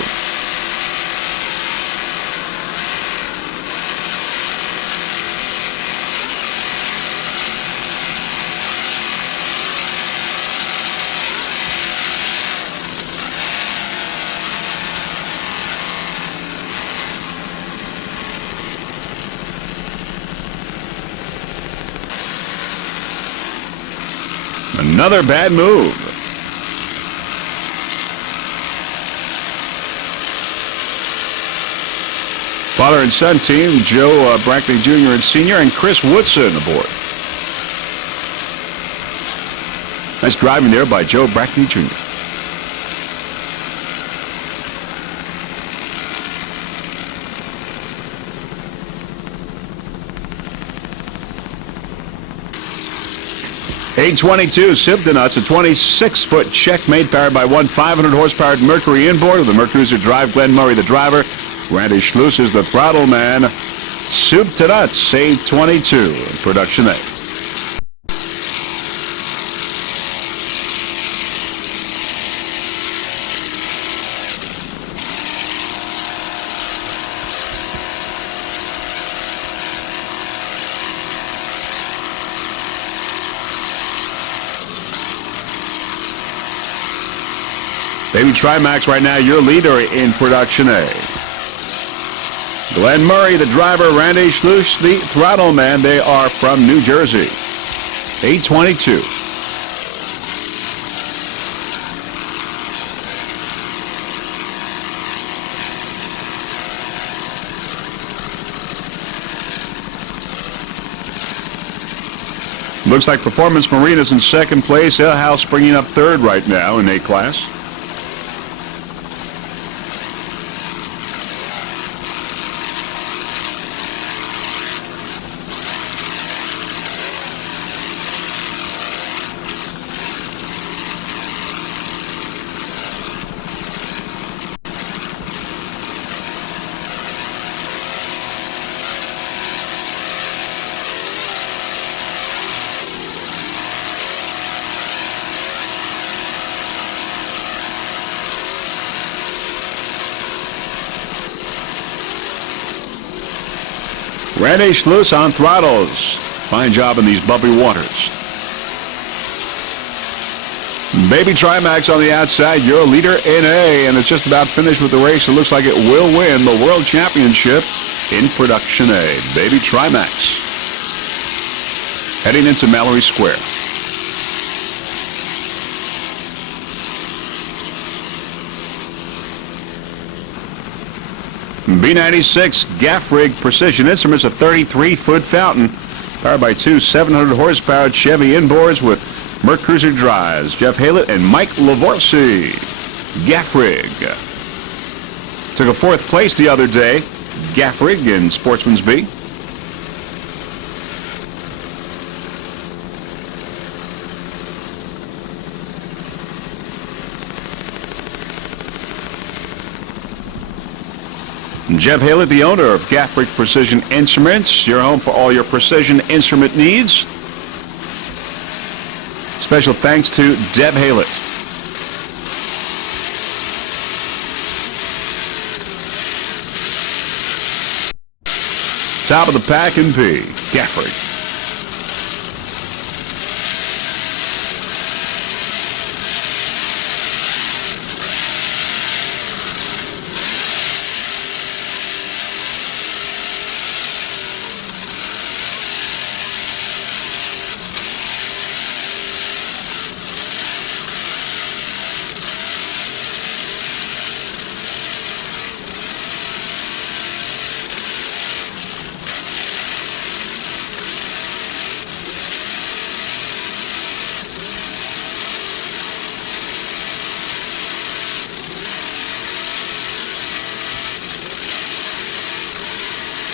Another bad move. Father and son team, Joe Brackney Jr. and Sr. and Chris Woodson aboard. Nice driving there by Joe Brackney Jr. $822 Simptonuts, a 26-foot checkmate powered by one 500-horsepower Mercury inboard with the Mercruiser drive. Glenn Murray, the driver. Randy Schluss is the throttle man. Soup to Nuts, A22, production A. Baby Trimax right now, your leader in production A. Glenn Murray, the driver, Randy Schluss, the throttle man. They are from New Jersey. 822. Looks like Performance Marina's in second place. El House bringing up third right now in A class. Randy Schluss on throttles. Fine job in these bumpy waters. Baby Trimax on the outside, your leader in A, and it's just about finished with the race. It looks like it will win the World Championship in production A. Baby Trimax heading into Mallory Square. B96 Gaff Rig Precision Instruments, a 33-foot fountain powered by two 700-horsepower Chevy inboards with Mercruiser drives. Jeff Haylett and Mike Lavorsi. Gaff Rig took a fourth place the other day. Gaff Rig in Sportsman's B. Jeff Haylett, the owner of Gaff Rig Precision Instruments, your home for all your precision instrument needs. Special thanks to Deb Haylett. Top of the pack in P, Gaff Rig.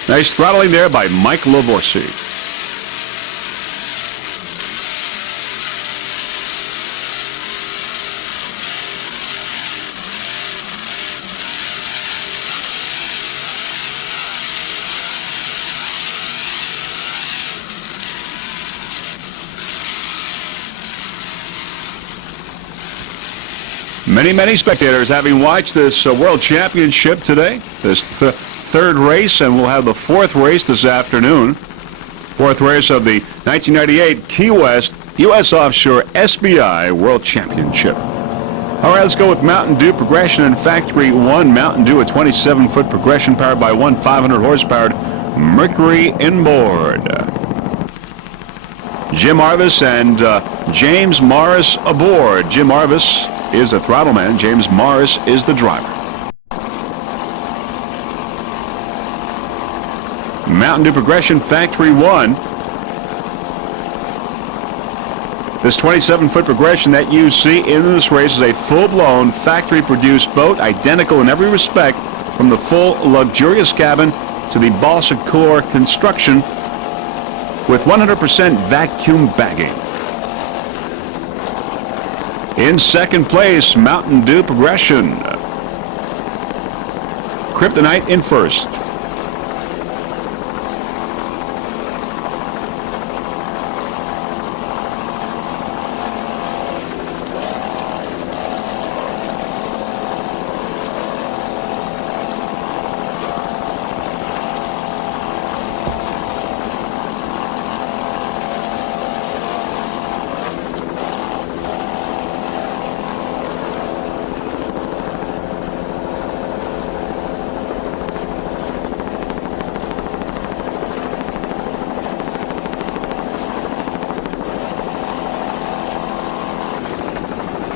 Nice throttling there by Mike Lavorsi. Many spectators having watched this World Championship today, this third race, and we'll have the fourth race this afternoon. Fourth race of the 1998 Key West U.S. Offshore SBI World Championship. All right, let's go with Mountain Dew Progression and Factory 1. Mountain Dew, a 27-foot progression powered by one 500-horsepower Mercury inboard. Jim Arvis and James Morris aboard. Jim Arvis is the throttle man. James Morris is the driver. Mountain Dew Progression Factory 1. This 27-foot progression that you see in this race is a full-blown factory-produced boat, identical in every respect, from the full luxurious cabin to the balsa core construction, with 100% vacuum bagging. In second place, Mountain Dew Progression. Kryptonite in first.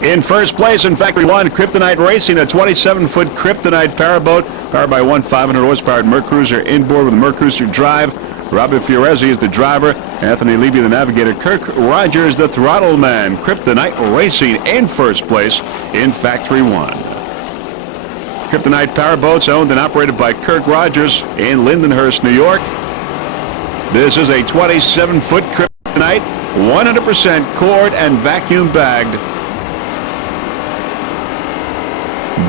In first place in Factory 1, Kryptonite Racing, a 27-foot Kryptonite powerboat powered by one 500-horsepower Mercruiser inboard with a Mercruiser drive. Robin Fiorezzi is the driver, Anthony Levy the navigator, Kirk Rogers the throttle man. Kryptonite Racing in first place in Factory 1. Kryptonite powerboats owned and operated by Kirk Rogers in Lindenhurst, New York. This is a 27-foot Kryptonite, 100% cored and vacuum bagged.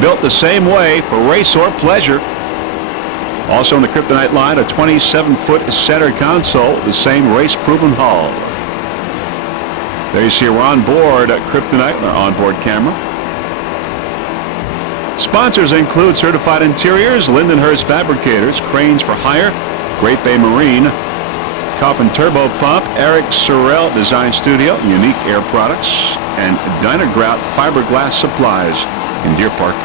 Built the same way for race or pleasure. Also in the Kryptonite line, a 27-foot center console, the same race-proven hull. There you see we're on board Kryptonite, our onboard camera. Sponsors include Certified Interiors, Lindenhurst Fabricators, Cranes for Hire, Great Bay Marine, Coffin Turbo Pump, Eric Sorrell Design Studio, Unique Air Products, and Dynagrout Fiberglass Supplies in Deer Park,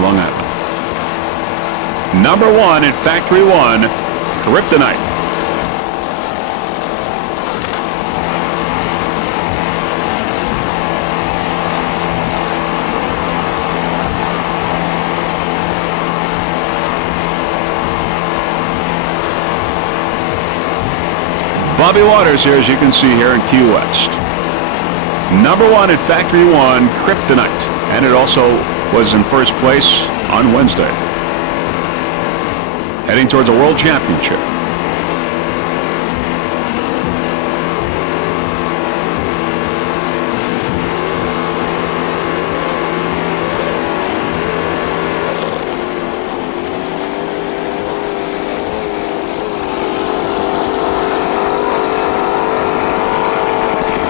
Long Island. Number 1 in Factory 1, Kryptonite. Bobby Waters here, as you can see here in Key West. Number 1 in Factory 1, Kryptonite. And it also was in first place on Wednesday. Heading towards a world championship.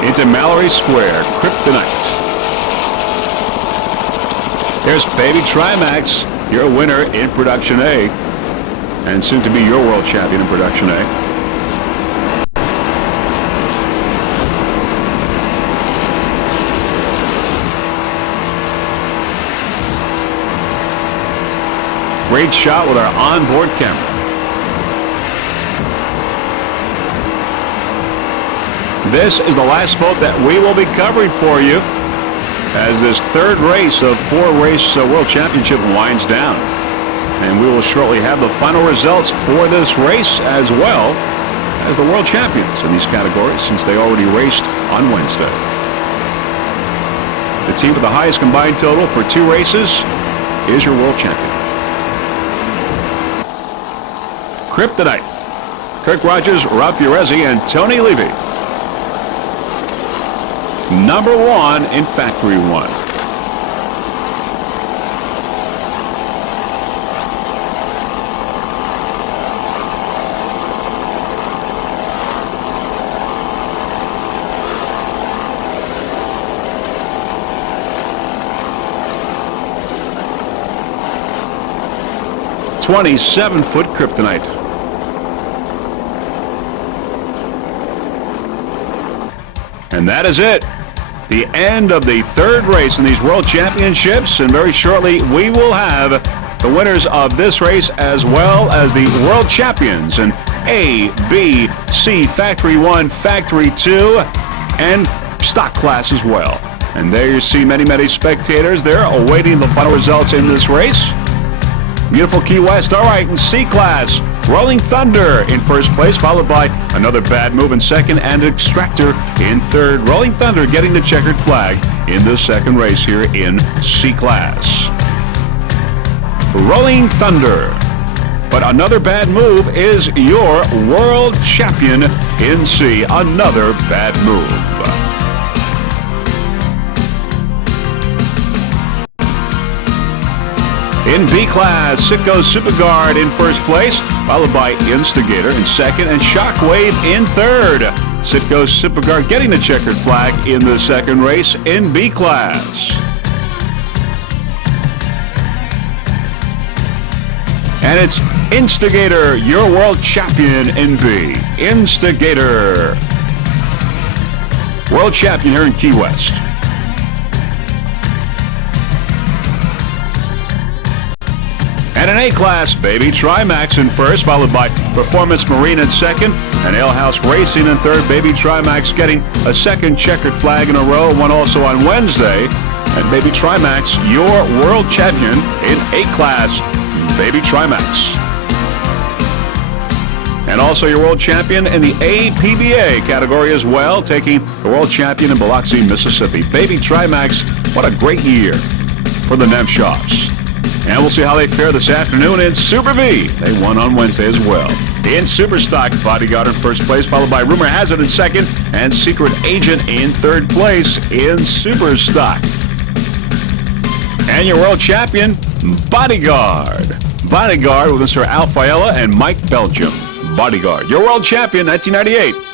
Into Mallory Square, Kryptonite. Here's Baby Trimax, your winner in Production A, and soon to be your world champion in Production A. Great shot with our onboard camera. This is the last boat that we will be covering for you as this third race of 4-race World Championship winds down. And we will shortly have the final results for this race as well as the world champions in these categories, since they already raced on Wednesday. The team with the highest combined total for 2 races is your world champion. Kryptonite, Kirk Rogers, Rob Fiorezzi, and Tony Levy. Number 1 in Factory 1. "27-foot Kryptonite." And that is it. The end of the third race in these World Championships, and very shortly we will have the winners of this race as well as the World Champions in A, B, C, Factory 1, Factory 2, and stock class as well. And there you see many, many spectators there awaiting the final results in this race. Beautiful Key West. All right, in C class, Rolling Thunder in first place, followed by Another Bad Move in second, and Extractor in third. Rolling Thunder getting the checkered flag in the second race here in C Class. Rolling Thunder. But Another Bad Move is your world champion in C. Another Bad Move. In B Class, Sitco Superguard in first place, followed by Instigator in second and Shockwave in third. Sitco Superguard getting the checkered flag in the second race in B Class. And it's Instigator, your world champion in B. Instigator. World champion here in Key West. And an A-Class, Baby Trimax in first, followed by Performance Marine in second, and Alehouse Racing in third. Baby Trimax getting a second checkered flag in a row, one also on Wednesday. And Baby Trimax, your world champion in A-Class, Baby Trimax. And also your world champion in the APBA category as well, taking the world champion in Biloxi, Mississippi. Baby Trimax, what a great year for the Nemshoffs. And we'll see how they fare this afternoon in Super V. They won on Wednesday as well. In Superstock, Bodyguard in first place, followed by Rumor Has It in second, and Secret Agent in third place in Superstock. And your world champion, Bodyguard. Bodyguard with Mr. Al Fiella and Mike Belgium. Bodyguard, your world champion, 1998.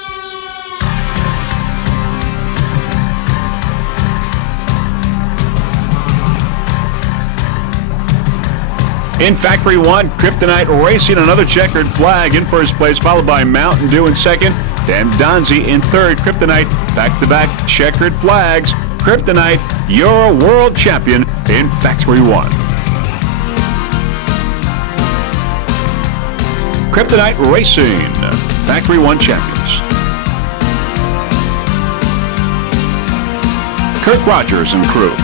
In Factory 1, Kryptonite Racing, another checkered flag in first place, followed by Mountain Dew in second, and Donzi in third. Kryptonite, back-to-back checkered flags. Kryptonite, your world champion in Factory 1. Kryptonite Racing, Factory 1 champions. Kirk Rogers and crew.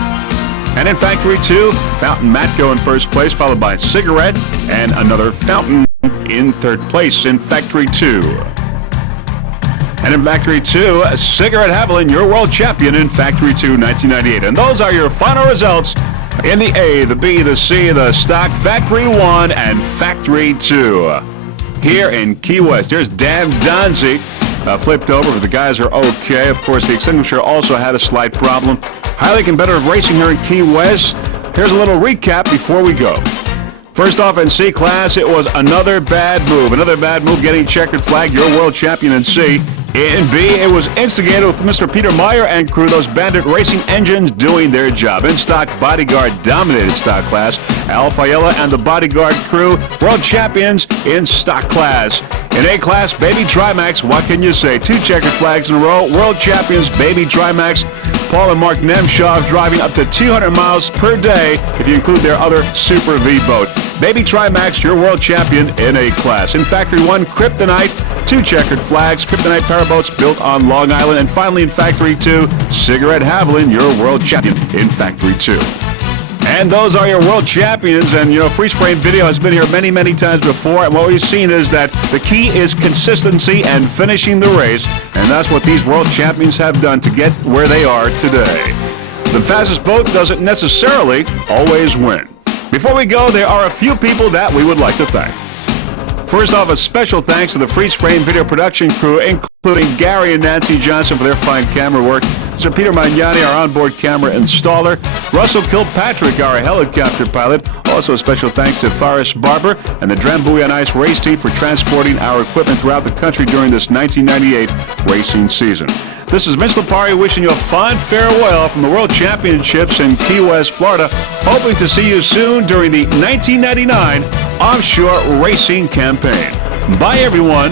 And in Factory 2, Fountain Matco in first place, followed by Cigarette, and another Fountain in third place in Factory 2. And in Factory 2, Cigarette Haviland, your world champion in Factory 2, 1998. And those are your final results in the A, the B, the C, the Stock, Factory 1, and Factory 2. Here in Key West, here's Dan Donzi, flipped over, but the guys are okay. Of course, the extinguisher also had a slight problem. Highly competitive racing here in Key West. Here's a little recap before we go. First off, in C Class, it was Another Bad Move. Another Bad Move getting checkered flag, your world champion in C. In B, it was Instigator with Mr. Peter Meyer and crew, those Bandit Racing engines doing their job. In Stock, Bodyguard dominated Stock Class. Al Fiella and the Bodyguard crew, world champions in Stock Class. In A Class, Baby Trimax, what can you say? Two checkered flags in a row, world champions, Baby Trimax. Paul and Mark Nemshoff driving up to 200 miles per day if you include their other Super V boat. Baby Trimax, your world champion in A Class. In Factory 1, Kryptonite, two checkered flags, Kryptonite Powerboats built on Long Island. And finally in Factory 2, Cigarette Haviland, your world champion in Factory 2. And those are your world champions. And, you know, Freeze Frame Video has been here many, many times before. And what we've seen is that the key is consistency and finishing the race. And that's what these world champions have done to get where they are today. The fastest boat doesn't necessarily always win. Before we go, there are a few people that we would like to thank. First off, a special thanks to the Freeze Frame Video production crew, including Gary and Nancy Johnson for their fine camera work, Sir Peter Magnani, our onboard camera installer, Russell Kilpatrick, our helicopter pilot. Also a special thanks to Forrest Barber and the Drambuie on Ice race team for transporting our equipment throughout the country during this 1998 racing season. This is Vince Lipari wishing you a fond farewell from the World Championships in Key West, Florida. Hoping to see you soon during the 1999 Offshore Racing Campaign. Bye, everyone.